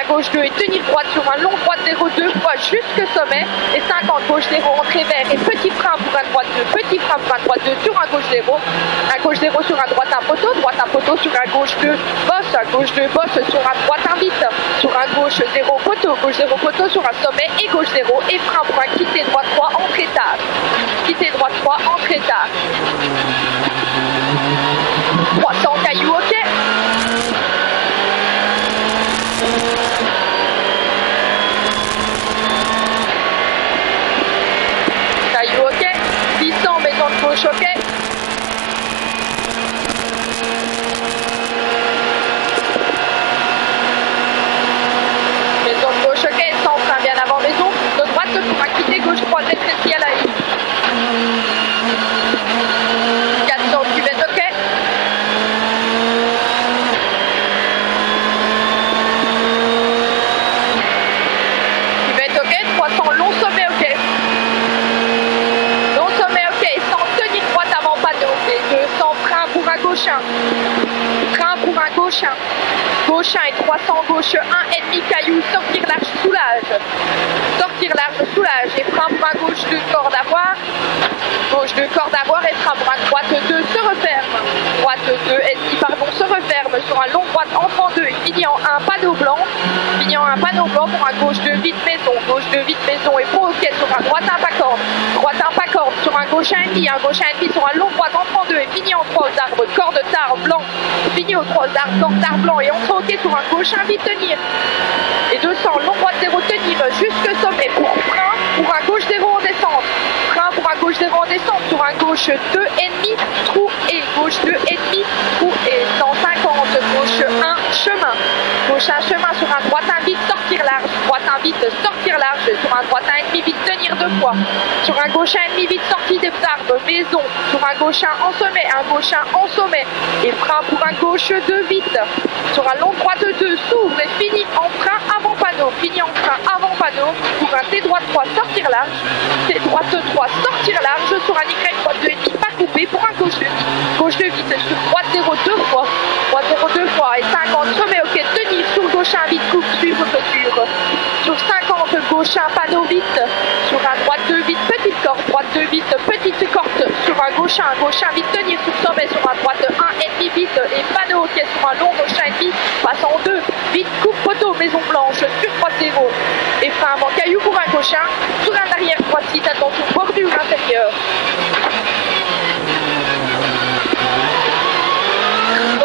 Un gauche 2 et tenir droite sur un long droite 0, 2 fois jusque sommet. Et 50, gauche 0, entrée vert et petit frein pour un droite 2. Petit frein pour un droite 2 sur un gauche 0. Un gauche 0 sur un droite 1 poteau. Droite 1 poteau sur un gauche 2. Bosse, un gauche 2 bosse sur un droite invite. Sur un gauche 0 poteau. Gauche 0 poteau sur un sommet et gauche 0. Et frein pour un quitter droite 3, entrée tard. Quitter droite 3, entrée tard. 300 cailloux, ok. Cailloux, ok. 600, maison de gauche, ok. Maison de gauche, ok. 100, frein bien avant maison. De droite pour un quitter gauche 3, celle-ci à la ligne. 400, cuvette, ok. Cuvette, ok. 300, long sommet, ok. Long sommet, ok. 100, tenir droite avant panneau, ok. 200, frein pour un gauche 1. Frein pour un gauche 1. Gauche 1 et 300, gauche 1, ennemi caillou, sortir large, soulage. Sortir large, soulage. Et frein pour un gauche 2, corde à voir. Gauche 2, corde à voir et frein pour un droite 2, se referme. Droite 2, ennemi, pardon, se referme sur un long droite, entre en 2 et finit en un panneau blanc. Finit en un panneau blanc pour un gauche 2, vite maison. Gauche 2, vite maison et provoquet sur un droite 1, pas corde. Droite 1, pas corde sur un gauche 1 ennemi. Un gauche 1 ennemi sur un long droite, entre en 2 et finit en 3 aux arbres, corde tard blanc. Finit aux 3 arbres, corde tard blanc et entre ok sur un gauche 1, vite tenir. Et 200, long droite 0, tenir jusque sommet pour frein pour un gauche 0 en descente. Frein pour un gauche 0 en descente sur un gauche 2 ennemi, trou et gauche 2 ennemi, trou et 150, gauche 1, chemin. Gauche 1, chemin sur un droite 1, vite, sortir large. Droite 1, vite, sortir large sur un droite 1 ennemi, vite, tenir 2 fois. Sur un gauche 1 ennemi, vite, sortie des arbres, maison. Sur un gauche 1 en sommet, un gauche 1 en sommet. Et frein pour un gauche 2, vite. Sur un long droite 2, s'ouvre et finit en frein avant panneau. Finit en frein avant panneau pour un T droite 3, sortir large. T droite 3, sortir large sur un Y droite 2 ennemi, pas coupé pour un gauche 2 vite. Gauche 2 vite sur droite 0 2 fois. Droite 0 2 fois et 50, sommet, ok, tenir sur gauche 1 vite, coupe, suivre clôture. Sur 50, gauche 1, panneau vite. Sur un droite 2 vite, petite corde. Droite 2 vite, petite corde. Sur un gauche 1, vite, tenir sur sommet. Sur un droite 1, ennemi vite. Et panneau, ok, sur un long gauche 1 ennemi, passe en 2. Vite, coupe, poteau, maison blanche, sur droite 0. Et frein avant caillou pour un gauche 1. Sur un arrière droite 6, attention, bordure intérieure.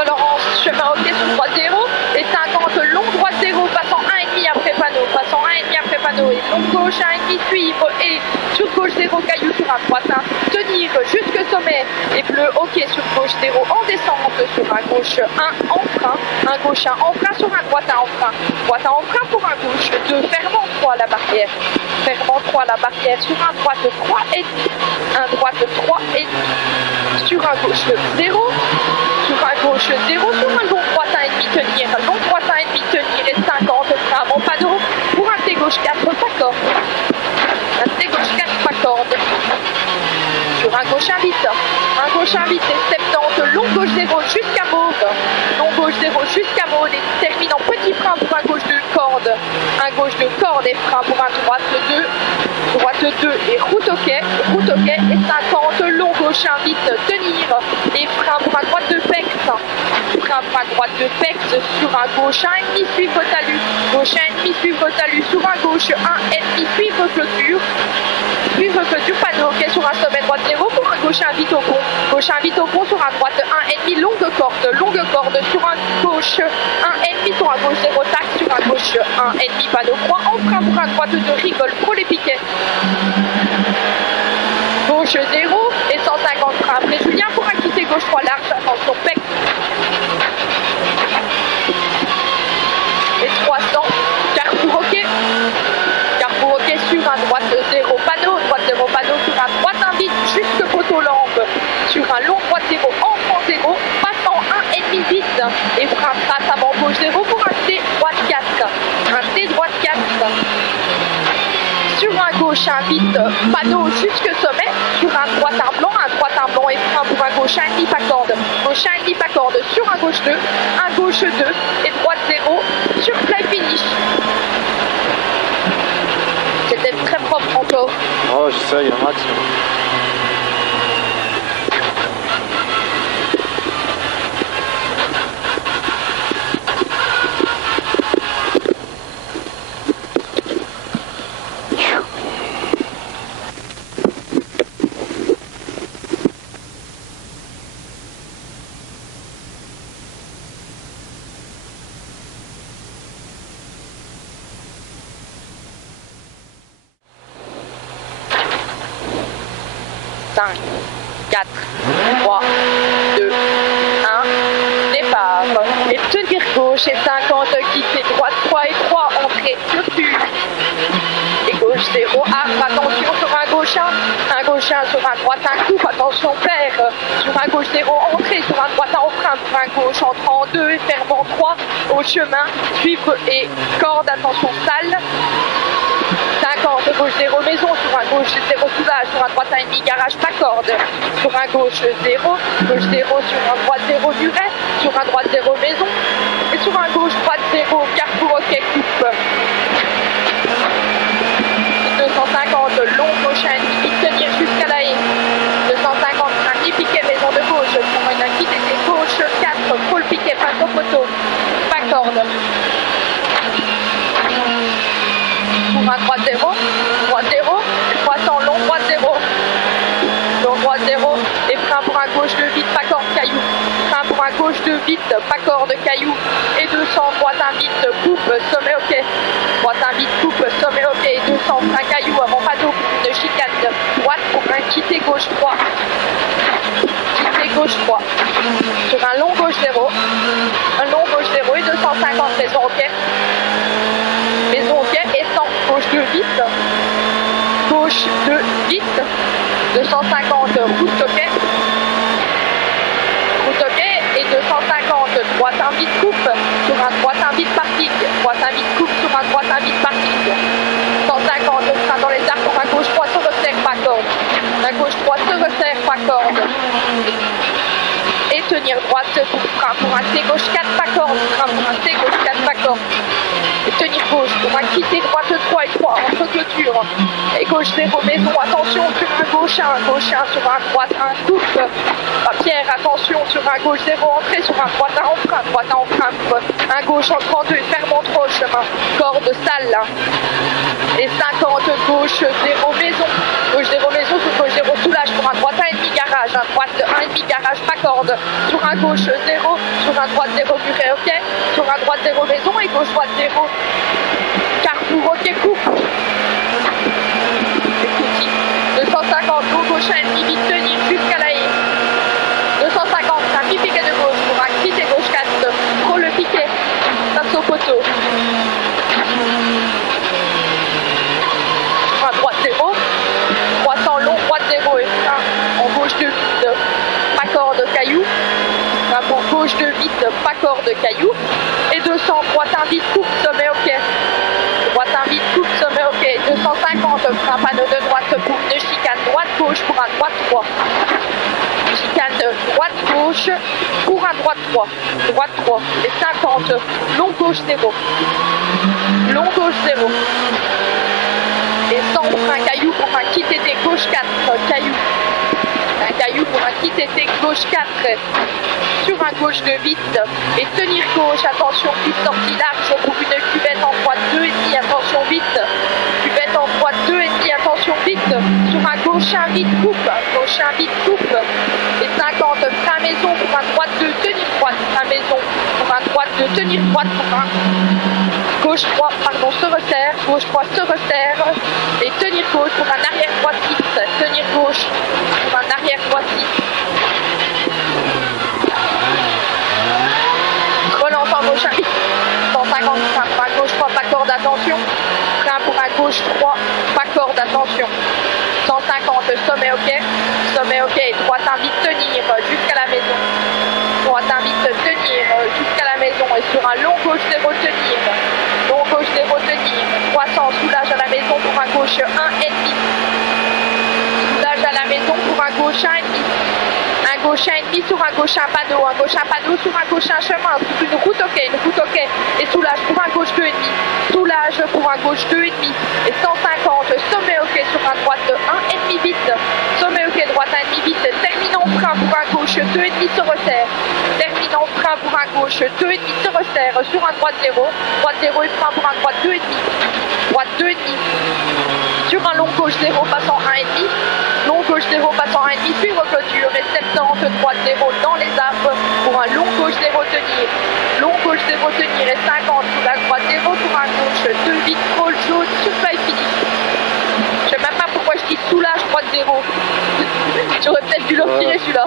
Laurence, chemin ok sur droite 0. Et 50, long droite 0, passant 1,5 après panneau. Passant 1,5 après panneau. Et long gauche 1,5, suivre. Et sur gauche 0, caillou sur un droite 1. Tenir jusque sommet. Et bleu ok sur gauche 0 en descente. Sur un gauche 1 en frein. Un gauche 1 en frein sur un droite 1 en frein. Droite 1 en frein pour un gauche 2. Fermant 3 la barrière. Fermant 3 la barrière. Sur un droite 3 et demi. Un droite 3 et demi. Sur un gauche 0. Sur un gauche 0, sur un long droite 1,5 tenir, long droite 1,5 tenir et 50, frein avant panneau, pour un T gauche 4, pas corde. Un T gauche 4, pas corde. Sur un gauche 1 vite, et 70, long gauche 0 jusqu'à mauve. Long gauche 0 jusqu'à mauve et termine en petit frein pour un gauche 2 corde. Un gauche 2 corde et frein pour un droite 2. Droite 2 et route ok et 50, long gauche 1 vite, tenir et frein pour un droite de pex. Frein pour un droite de pex sur un gauche 1 ennemi, suivre talus. Gauche 1 ennemi, suivre talus sur un gauche 1 ennemi, suivre clôture. Suivre clôture, panneau ok sur un sommet droite 0 pour un gauche 1 vite au pont. Gauche 1 vite au pont sur un droite 1 ennemi, longue corde sur un gauche 1 ennemi sur un gauche 0 tac sur un gauche 1 ennemi, panneau croix en frein pour un droite 2 rigole pour les piquets. Gauche 0 et 150 frein après Julien pour un quitter gauche 3 large, attention pec. gauche invite panneau jusque sommet, sur un droite un blanc et frein pour un gauche un grip à corde, gauche un grip à corde, sur un gauche 2, un gauche 2 et droite 0 sur fly finish. C'était très propre encore. Oh, j'essaye un max. Cinq, 4, 3, 2, 1, départ. Et tenir gauche et 50, quitter droite 3 et 3, entrée, clôture. Et gauche 0, arbre, attention sur un gauche 1 sur un droite 1 coupe, attention père. Sur un gauche 0, entrée, sur un droite 1 au frein, pour un gauche entrant en 2 et fermant 3, au chemin, suivre et corde, attention salle. 50, gauche 0 maison, sur un gauche 0 soulage, sur un droite 1,5 garage pas corde, sur un gauche 0, gauche 0 sur un droite 0 muret, sur un droite 0 maison, et sur un gauche droite 0 carrefour ok coupe. 250, long gauche 1,5 tenir jusqu'à la haie. 250, un piquet maison de gauche, pour une quitte et gauche 4, full piquet, passe au poteau, pas corde. Pour un droite 0, droite 0, 300 long, droite 0, long droite 0, et frein pour un gauche de vite, pas corde, caillou, frein pour un gauche de vite, pas corde, caillou, et 200, droite 1 vite, coupe, sommet ok, droite 1 vite, coupe, sommet ok, et 200, frein caillou, avant pas d'eau, de chicane, droite pour un quitter gauche 3, quitter gauche 3, sur un long gauche 0, un long gauche 0 et 250, maison ok, maison ok, et 100, gauche 2 vite, gauche 2 vite, 250, route ok, et 250, droite 1 vite coupe, sur un droite 1 vite parking, droite 1 vite coupe, sur un droite 1 vite parking, 150, frein dans les arbres, pour un gauche 3 se resserre, pas corde, un gauche 3 se resserre, pas corde, et tenir droite pour frein pour un C gauche 4, pas corde, frein pour un C gauche 4, pas corde, et tenir gauche pour un quitter droite 3 et 3, entre clôture, et gauche 0 maison, attention sur un gauche 1 sur un droite 1 coupe, Pierre, attention sur un gauche 0 entrée, sur un droite 1 en frein, un gauche en 32, ferme en trop chemin, corde salle, et 50, gauche 0 maison, gauche 0 maison, sur gauche 0 soulage, pour un droite 1,5 garage, un droite 1,5 garage, pas corde, sur un gauche 0, sur un droite 0 muret ok, sur un droite 0 maison, et gauche droite 0, carrefour ok coupe. 250, gauche 1,5 vite tenir jusqu'à la haie. 250, un petit piquet de gauche pour un quitter gauche 4, pro le piquet, passe au poteau. Un droite 0, 300 long, droite 0 et frein en gauche de vide, pas corde caillou. Un pour gauche de vide, pas corde caillou. Et 200, droite 1 vite coupe, sommet ok. Droite 1 vite coupe, sommet ok. 250, frein panneau de droite pour une chicane droite gauche pour un droite 3. Chicane droite gauche pour un droite 3. Droite 3. Et 50, long gauche 0. Long gauche 0. Et 100, frein caillou pour un kit été gauche 4. Caillou. Un caillou pour un kit été gauche 4. Sur un gauche de vite. Et tenir gauche, attention, vite sortie large pour une cuvette en droite 2,5, attention vite. Cuvette en droite 2,5, attention vite. Sur un gauche 1 vite coupe. Gauche 1 vite coupe. Et 50, frein maison pour un droite 2, tenir droite. Frein maison pour un droite 2, tenir droite pour un gauche 3, pardon, se resserre. Gauche 3 se resserre. Et tenir gauche pour un arrière droite 6. Tenir gauche pour un arrière droite 6. Relance en gauche 1, 150, frein pour un gauche 3, pas corde, attention. Frein pour un gauche 3, pas corde, attention. 150, sommet ok, droite invite tenir jusqu'à la maison. Droite invite tenir jusqu'à la maison et sur un long gauche 0 tenir. Long gauche 0 tenir, 300, soulage à la maison pour un gauche 1,5. Soulage à la maison pour un gauche 1,5. Un gauche 1,5 sur un gauche 1 panneau, un gauche 1 panneau sur un gauche 1 chemin, une route ok, et soulage pour un gauche 2,5, soulage pour un gauche 2,5, et 150, sommet ok sur un droite 1,5 vite, sommet ok droite 1,5 vite, termine en frein pour un gauche 2,5 se resserre, termine en frein pour un gauche 2,5 se resserre, sur un droite 0 et frein pour un droite 2,5, droite 2,5, sur un long gauche 0 passant 1,5, long gauche 0 passant 1,5, suivre clôture et 70, droite 0 dans les arbres pour un long gauche 0 tenir, long gauche 0 tenir et 50 sous la droite 0 pour un gauche 2 vite, crawl jaune, sur fly finish. Je sais même pas pourquoi je dis soulage droite 0. J'aurais peut-être dû le retirer celui-là.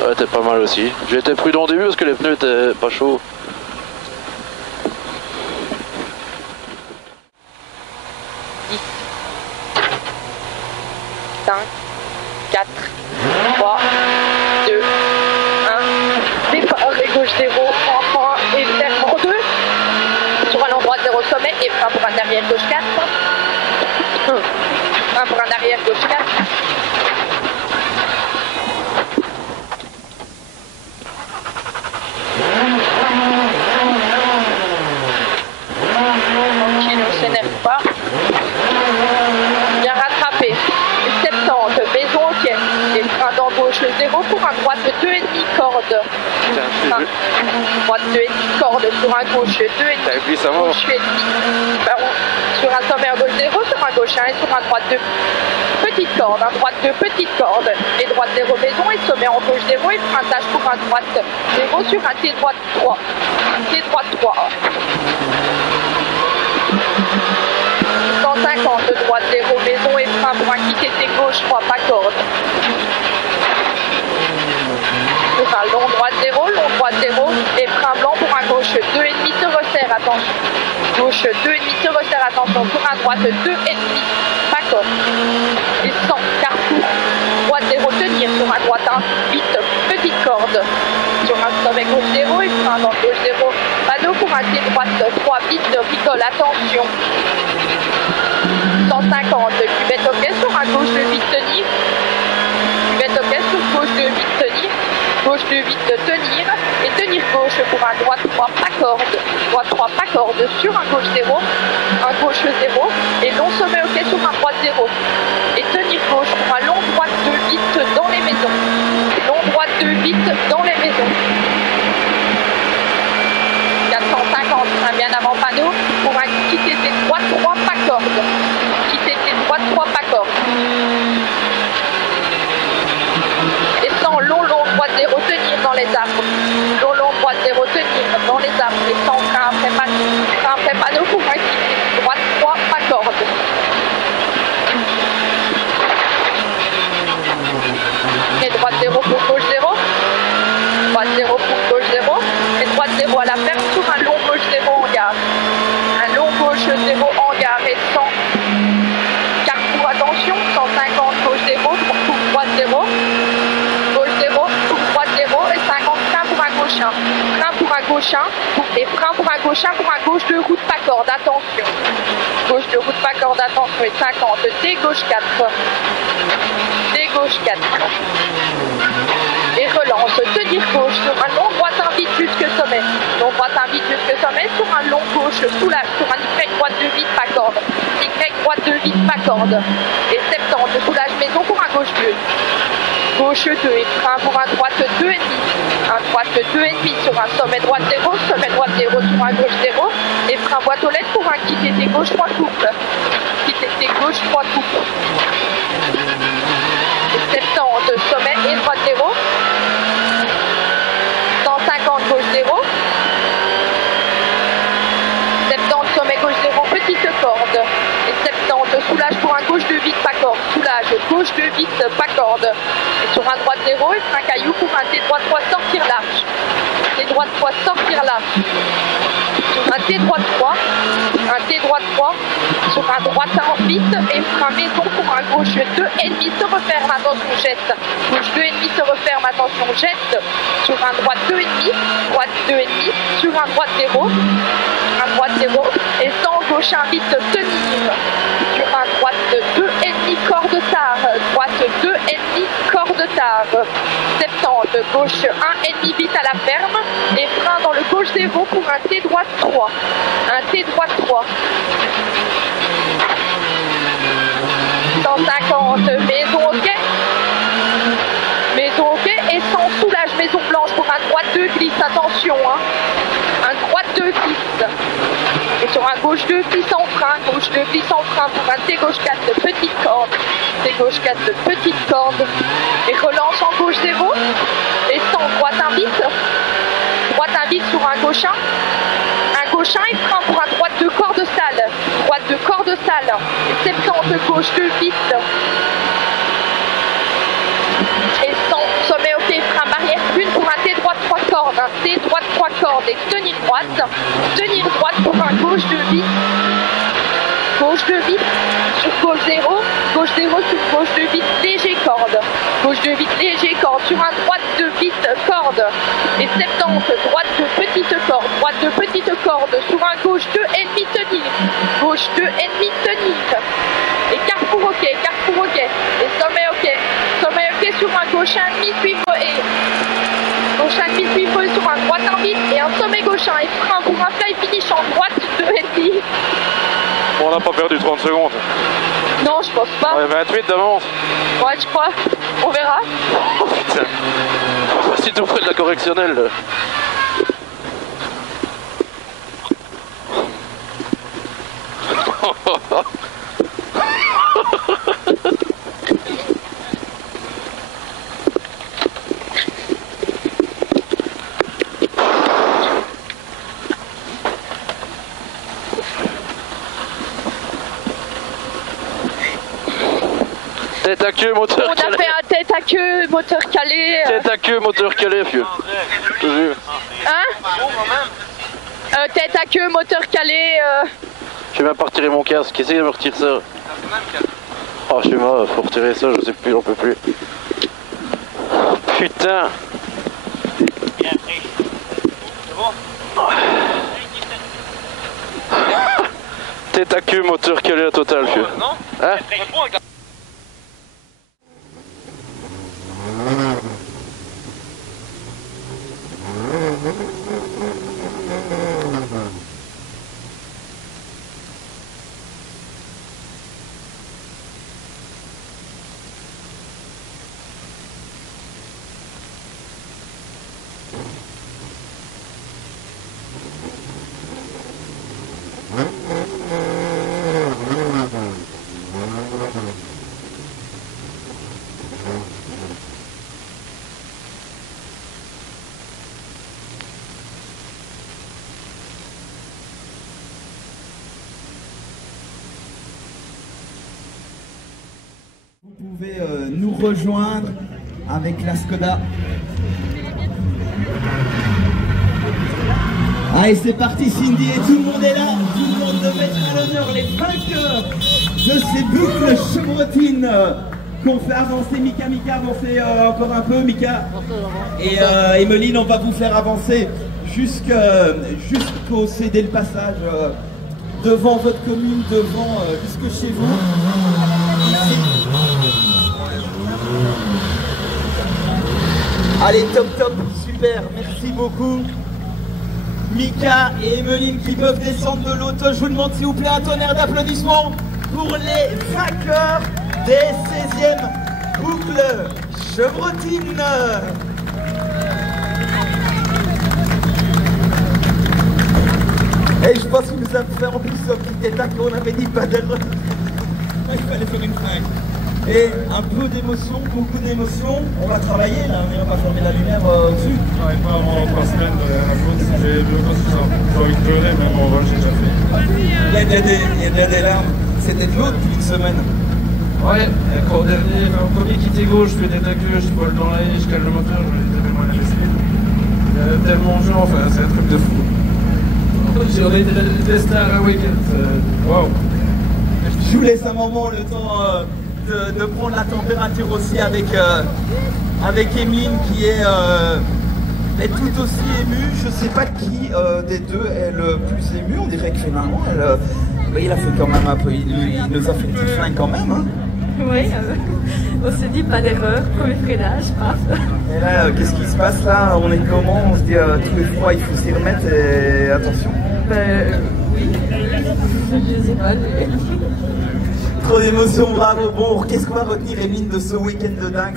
Ouais, t'es pas mal aussi. J'ai été prudent au début parce que les pneus étaient pas chauds. Pour un arrière gauche 4, un pour un arrière gauche 4, tranquille, on s'énerve pas, bien rattrapé, 70, maison ok, et frein d'embauche 0 pour un droite 2,5 corde, droite 2,5 corde sur un gauche 2,5, gauche 2,5, sur un sommet à gauche 0, sur un gauche 1 et sur un droite 2, petite corde, un droite 2, petite corde, et droite 0 maison et sommet en gauche 0 et pointage pour un droite 0 sur un T droite 3, T droite 3. 150, droite 0 maison et frein pour un quitter T gauche 3, pas corde. Sur un long droite 0 et frein blanc pour un gauche 2,5 se resserre, attention. Gauche 2,5 se resserre, attention. Pour un droite 2,5, pas corde. Et 100, carrefour. Droite 0 tenir sur un droite 1, 8, petite corde. Sur un sommet gauche 0 et frein dans gauche 0. Panneau pour un T droite 3, vite, rigole, attention. 150, cuvette ok sur un gauche 2 vite tenir. Cuvette ok sur gauche 2 vite tenir. Gauche 2 vite tenir et tenir gauche pour un droite 3 pas corde, droite 3 pas corde sur un gauche 0, un gauche 0 et long sommet ok sur un droite 0 et tenir gauche pour un long droite 2 vite dans les maisons, long droite 2 vite dans les maisons. 450, un bien avant panneau pour un quitter tes droite 3 pas corde, quitter tes droite 3 pas corde. Long droite 0 tenir dans les arbres, long droite 0 tenir dans les arbres et sans frein après panneau pour un quitter droite 3 pas corde. Et droite 0 pour gauche 0, droite 0 pour gauche 0 et droite 0 à la ferme sur un long gauche 0 en gare, un long gauche 0 en gare et 100 carrefour, attention, 150 gauche 0 pour droite 0, frein pour un gauche 1 et frein pour un gauche 1 pour un gauche de route pas corde, attention. Gauche de route pas corde, attention et 50, T gauche 4. T gauche 4. Et relance, tenir gauche sur un long droite invite jusque sommet. Long droite invite jusque sommet sur un long gauche soulage, sur un Y droite de vide pas corde. Y droite de vide pas corde. Et 70, soulage maison pour un gauche 2. Gauche 2 et frein pour un droite 2,5. Un droite 2,5 sur un sommet droite 0, sommet droite 0 sur un gauche 0. Et frein boîte aux lettres pour un quitter T gauche 3 couples. Quitter T gauche 3 couples. Et 70, sommet et droite 0. 150 gauche 0. 70, sommet gauche 0, petite corde. Et 70, soulage pour un gauche 2 vite pas corde. Soulage, gauche 2 vite pas corde. Et sur un droite 0 et frein caillou pour un T droite 3 sortir sortir là. Sur un T droit 3, un T droit 3, sur un droite 1 vite et frein maison pour un gauche 2,5 se referme, attention jette, gauche 2,5 se referme, attention jette, sur un droite 2,5, droite 2,5, sur un droite 0, un droite 0 et sans gauche 1 vite tenir, sur un droite 2,5 corde tard, droite 2,5 corde tard, 70, gauche 1,5 vite à la ferme et frein dans le gauche 0 pour un T droite 3, un T droite 3. 150, maison ok, maison ok et sans soulage, maison blanche pour un droite 2 glisse, attention hein, un droite 2 glisse et sur un gauche 2 glisse en frein, gauche 2 glisse en frein pour un T gauche 4 de petite corde, T gauche 4 de petite corde et relance en gauche 0 et sans droite 1 vite sur un gauche 1, un gauche 1 et frein pour un droite 2 corde sale, droite 2 corde sale et 70 gauche 2 vite et sans sommet ok, frein barrière 1 pour un T droite 3 cordes, un T droite 3 cordes et tenir droite pour un gauche 2 vite, gauche 2 vite sur gauche 0 sur gauche 2 vite léger corde, gauche 2 vite léger corde sur un droite 2 vite corde et 70 droite 2 petite corde, droite 2 petite corde sur un gauche 2,5 tenir, gauche 2,5 tenir et carrefour ok et sommet ok sur un gauche 1,5 suivre et gauche 1,5 suivre sur un droite 1 vite et un sommet gauche 1 et frein pour un fly finish en droite 2,5. On n'a pas perdu 30 secondes. Non, je pense pas. Ouais, 28 d'avance. Ouais, je crois. On verra. Oh putain. Si tu fais de la correctionnelle. Là. Tête à queue, moteur calé. On a fait un tête à queue, moteur calé. Tête à queue, moteur calé, vieux. Je te jure. Hein tête à queue, moteur calé. Je vais même pas retirer mon casque. Essaye de me retirer ça. Oh, je sais pas, faut retirer ça, je sais plus, j'en peux plus. Putain. Bien pris. C'est bon? Tête à queue, moteur calé à total, vieux. Non? Hein? Vous pouvez nous rejoindre avec la Skoda. Allez, c'est parti Cindy et tout le monde est là. Tout le monde devait mettre à l'honneur les vainqueurs de ces boucles chevrotines qu'on fait avancer. Mika, avancez encore un peu, Mika. Et Emeline, on va vous faire avancer jusqu'au céder le passage devant votre commune, devant jusque chez vous. Allez, top, super, merci beaucoup. Mika et Emeline qui peuvent descendre de l'auto. Je vous demande s'il vous plaît un tonnerre d'applaudissements pour les vainqueurs des 16e boucles chevrotines. Et je pense qu'il nous a fait en plus un petit état qu'on avait dit pas d'erreur. Il fallait faire une fringue. Et un peu d'émotion, beaucoup d'émotion. On va travailler là, mais on va fermer la lumière au-dessus. Ouais, pas avant 3 semaines, la faute, j'ai envie de pleurer, mais mon rôle, j'ai déjà fait. Il y a des larmes. C'était de l'eau depuis une semaine. Ouais, encore dernier, au premier quitté gauche, je fais des queue, je vole dans la haie, je cale le moteur, je vais mal à la vaisselle. tellement de gens, enfin, c'est un truc de fou. On est des stars à week-end. Waouh! Je vous laisse un moment le temps de prendre la température aussi avec Emeline qui est tout aussi émue. Je sais pas qui des deux est le plus ému. On dirait que finalement, il a fait quand même un peu. Il nous a fait le petit flingue quand même. Hein. Oui, on se dit pas d'erreur, premier freinage, paf. Et là, qu'est-ce qui se passe là? On est comment? On se dit tous les fois il faut s'y remettre et attention. Oui, je sais pas. Trop d'émotions, bravo. Bon, qu'est-ce qu'on va retenir, Emeline, de ce week-end de dingue?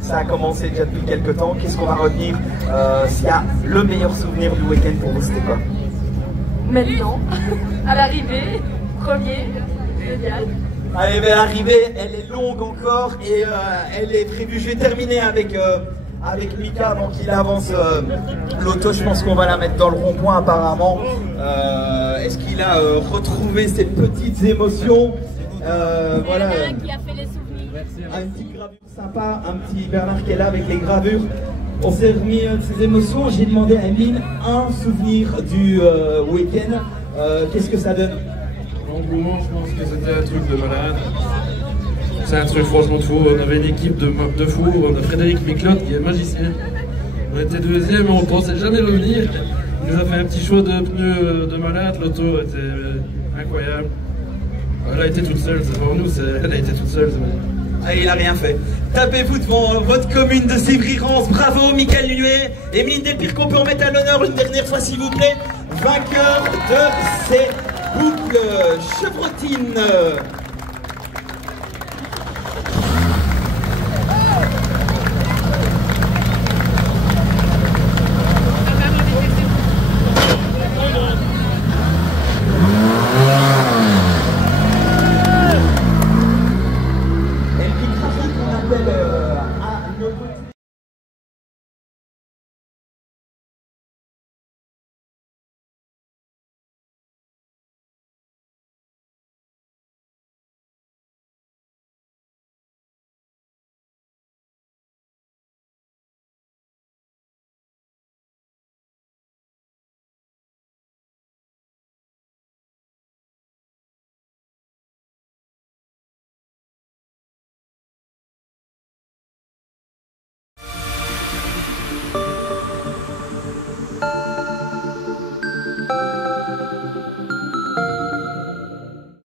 Ça a commencé déjà depuis quelques temps. Qu'est-ce qu'on va retenir? S'il y a le meilleur souvenir du week-end pour vous, c'était quoi? Maintenant, à l'arrivée, premier, génial. Allez, ben, l'arrivée, elle est longue encore et elle est prévue. Je vais terminer avec Mika avant qu'il avance l'auto. Je pense qu'on va la mettre dans le rond-point apparemment. Est-ce qu'il a retrouvé ses petites émotions? Voilà. Qui a fait les souvenirs. Un petit gravure sympa, un petit Bernard qui est là avec les gravures. On s'est remis de ses émotions. J'ai demandé à Emeline un souvenir du week-end. Qu'est-ce que ça donne? L'engouement, je pense que c'était un truc de malade. C'est un truc franchement de fou. On avait une équipe de fous. On a Frédéric Miclotte qui est magicien. On était deuxième et on ne pensait jamais revenir. Il nous a fait un petit choix de pneus de malade. L'auto était incroyable. Elle a été toute seule, c'est pas nous, elle a été toute seule. Ah, il a rien fait. Tapez-vous devant votre commune de Sévry-Rance. Bravo, Michael Nuet. Emeline Delpire, qu'on peut en mettre à l'honneur une dernière fois, s'il vous plaît. Vainqueur de ces boucles chevrotines.